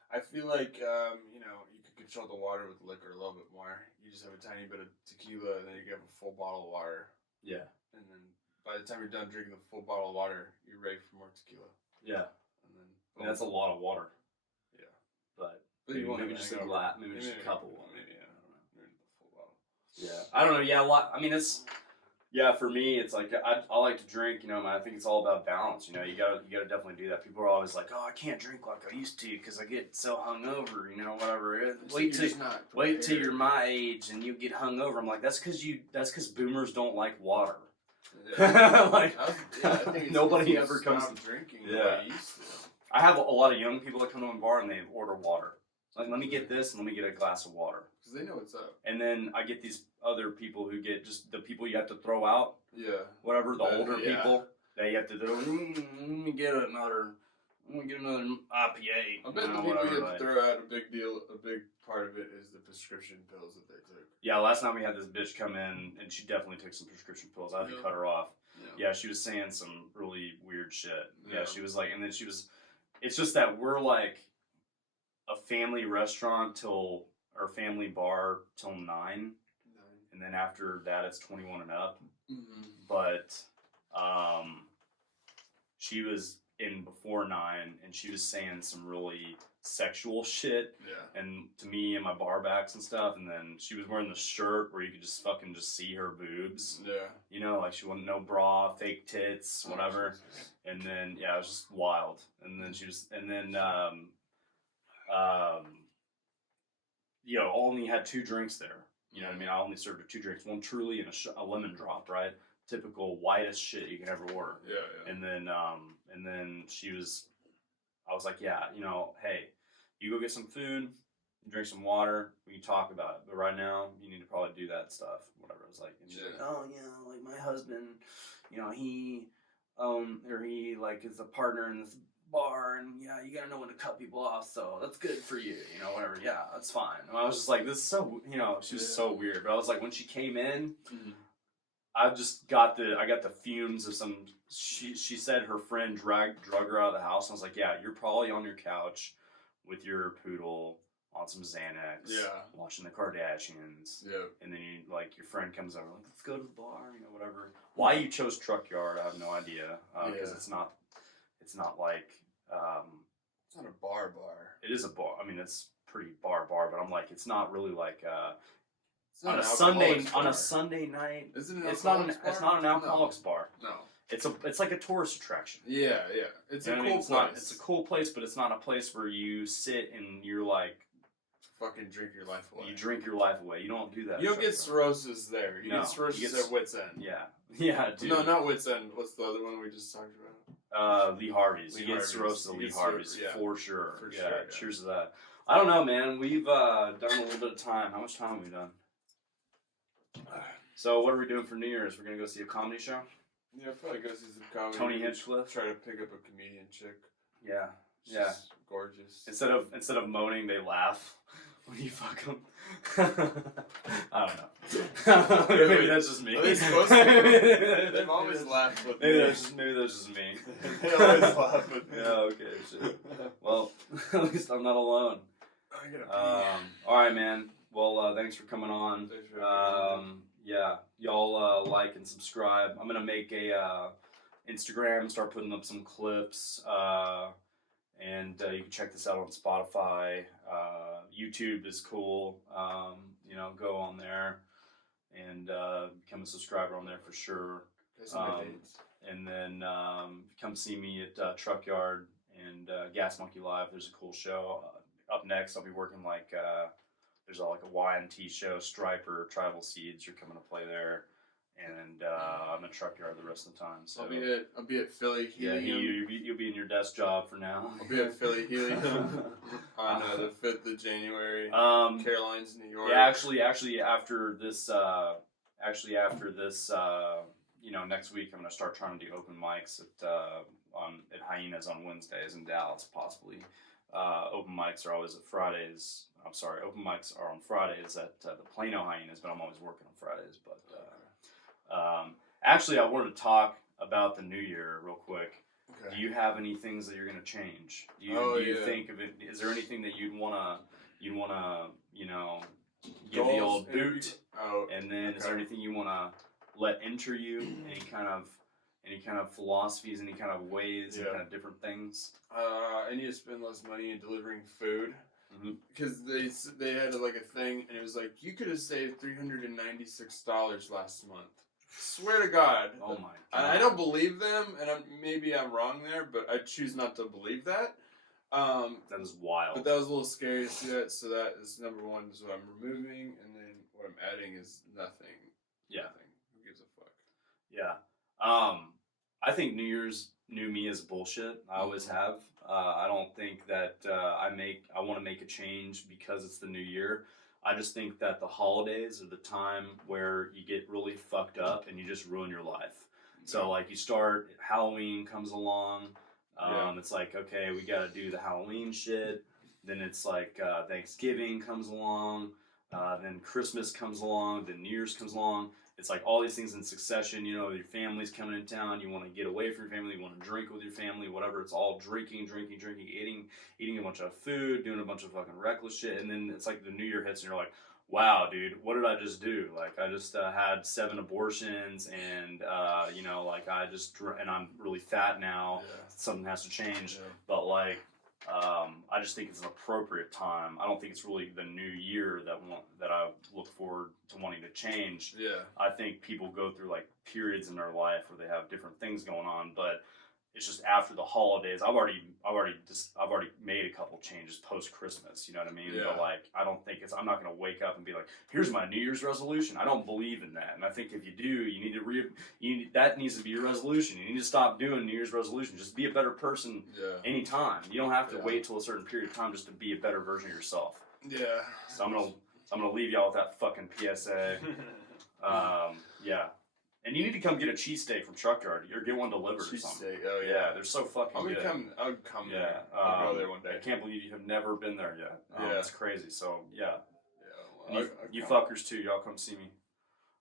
I feel like, you know, you could control the water with liquor a little bit more. You just have a tiny bit of tequila, and then you have a full bottle of water. Yeah. And then by the time you're done drinking the full bottle of water, you're ready for more tequila. Yeah. And then And that's a lot of water. Yeah. But you won't maybe have just a hangover. glass, maybe just a couple. Maybe, yeah. I don't know. Maybe the full bottle. Yeah. I don't know. Yeah, I mean, it's... Yeah, for me, it's like I like to drink. You know, I think it's all about balance. You know, you gotta definitely do that. People are always like, "Oh, I can't drink like I used to because I get so hungover." You know, whatever. Wait till you're my age and you get hungover. I'm like, that's because boomers don't like water. Yeah. Like, I think nobody ever comes to drinking. Yeah. I have a lot of young people that come to my bar and they order water. Like, let me get this and let me get a glass of water. Because they know what's up. And then I get these other people who get just the people you have to throw out. Yeah. Whatever, the older people. They have to do, let me get another IPA. I bet the people you have to throw out a big part of it is the prescription pills that they took. Yeah, last night we had this bitch come in and she definitely took some prescription pills. I had to cut her off. Yeah, she was saying some really weird shit. Yeah, she was like, and then it's just that we're like a family restaurant or family bar till 9. And then after that, it's 21 and up. Mm-hmm. But she was in before 9, and she was saying some really sexual shit. Yeah. And to me and my bar backs and stuff. And then she was wearing the shirt where you could just fucking just see her boobs. Yeah. You know, like she wanted no bra, fake tits, whatever. And then yeah, it was just wild. And then you know, only had 2 drinks there. You know what I mean? I only served her 2 drinks, one Truly and a lemon drop, right? Typical whitest shit you can ever order. Yeah, yeah. And then I was like, yeah, you know, hey, you go get some food, drink some water, we can talk about it. But right now, you need to probably do that stuff, whatever. It was like, and she's like, oh, yeah, like my husband, you know, he like is a partner in this bar, and yeah, you gotta know when to cut people off, so that's good for you, you know, whatever. Yeah, that's fine. And I was just like, this is so, you know, she was so weird. But I was like, when she came in, I got the fumes of some. She said her friend drug her out of the house. And I was like, yeah, you're probably on your couch with your poodle on some Xanax, watching the Kardashians, and then your friend comes over, like, let's go to the bar, you know, whatever. Why you chose Truck Yard, I have no idea, because it's not like it's not a bar. It is a bar. I mean, it's pretty bar, but I'm like, it's not really like on a Sunday night. Is it an it's not an alcoholics bar? It's not an alcoholics bar. No. it's like a tourist attraction. Yeah. It's You a know what I cool mean? place. It's a cool place, but it's not a place where you sit and you're like Fucking drink your life away. you drink your life away. You don't do that. You don't at get Chuck Yard. cirrhosis there. You No, get cirrhosis you get at Wits End. Yeah, dude. No, not Wits End. What's the other one we just talked about? Lee Harvey's. Lee You get Harvey's. cirrhosis at You Lee get Harvey's yeah. for sure. For yeah, sure, yeah. cheers to that. I don't know, man. We've done a little bit of time. How much time have we done? So what are we doing for New Year's? We're gonna go see a comedy show. Yeah, I probably go see some comedy. Tony Hinchcliffe. Try to pick up a comedian chick. Yeah, She's yeah. gorgeous. Instead of moaning, they laugh when you fuck them. I don't know. Maybe that's just me. Are they supposed to? They've always laughed with me. Maybe that's just me. They always laugh with me. Yeah. Okay. Shit. Well, at least I'm not alone. I gotta pee. All right, man. Well, thanks for coming on. Thanks for having me. Yeah, y'all like and subscribe. I'm gonna make a Instagram, start putting up some clips, and you can check this out on Spotify. YouTube is cool. Go on there and become a subscriber on there for sure. Guys, my dates. And then come see me at Truck Yard and Gas Monkey Live. There's a cool show. Up next, I'll be working there's like a Y&T show, Striper, Tribal Seeds are coming to play there. And I'm at Truck Yard the rest of the time. So I'll be at Philly yeah, Helium. you'll be in your desk job for now. I'll be at Philly Helium on the 5th of January. Caroline's, New York. Yeah, actually after this, next week I'm gonna start trying to do open mics at Hyenas on Wednesdays in Dallas, possibly. Open mics are always at Fridays. I'm sorry, open mics are on Fridays at the Plano Hyenas, but I'm always working on Fridays. But actually, I wanted to talk about the new year real quick. Okay. Do you have any things that you're gonna change? Do you think of it? Is there anything that you'd wanna give the Goals old boot? And then is there okay. anything you wanna let enter you? Any kind of philosophies? Any kind of ways? Any Yeah. kind of different things? I need to spend less money in delivering food. Mm-hmm. Because they had like a thing, and it was like, you could have saved $396 last month. Swear to God. Oh my And God. I don't believe them, and maybe I'm wrong there, but I choose not to believe that. That is wild. But that was a little scary to see that, so that is number one, is what I'm removing, and then what I'm adding is nothing. Yeah. Nothing. Who gives a fuck? Yeah. I think New Year's New Me is bullshit. I always have. I don't think that I want to make a change because it's the new year. I just think that the holidays are the time where you get really fucked up and you just ruin your life. So like you start, Halloween comes along. It's like, okay, we got to do the Halloween shit. Then it's like Thanksgiving comes along. Then Christmas comes along. Then New Year's comes along. It's like all these things in succession. You know, your family's coming in town. You want to get away from your family. You want to drink with your family, whatever. It's all drinking, eating a bunch of food, doing a bunch of fucking reckless shit. And then it's like the new year hits and you're like, wow, dude, what did I just do? Like, I just had 7 abortions and, and I'm really fat now. Yeah. Something has to change. Yeah. But like, I just think it's an appropriate time. I don't think it's really the new year that I look forward to wanting to change. Yeah. I think people go through like periods in their life where they have different things going on, but it's just after the holidays. I've already made a couple changes post Christmas. You know what I mean? Yeah. But like, I don't think I'm not gonna wake up and be like, here's my New Year's resolution. I don't believe in that. And I think if you do, you need that needs to be your resolution. You need to stop doing New Year's resolution. Just be a better person. Yeah. Anytime. You don't have to Yeah. wait till a certain period of time just to be a better version of yourself. Yeah. So I'm gonna leave y'all with that fucking PSA. Yeah. And you need to come get a cheesesteak from Truck Yard or get one delivered or something. Cheesesteak. Oh yeah. Yeah, they're so fucking good. I'll come Yeah, there. I'll go there one day. I can't believe you have never been there yet. Yeah. It's crazy. So yeah, Yeah. and you fuckers too. Y'all come see me.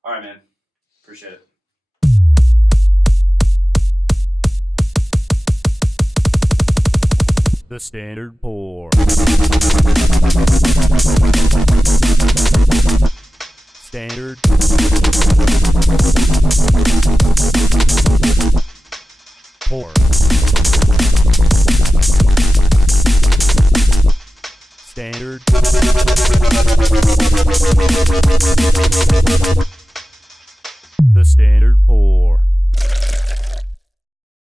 All right, man. Appreciate it. The Standard Pour. Standard Pour. Standard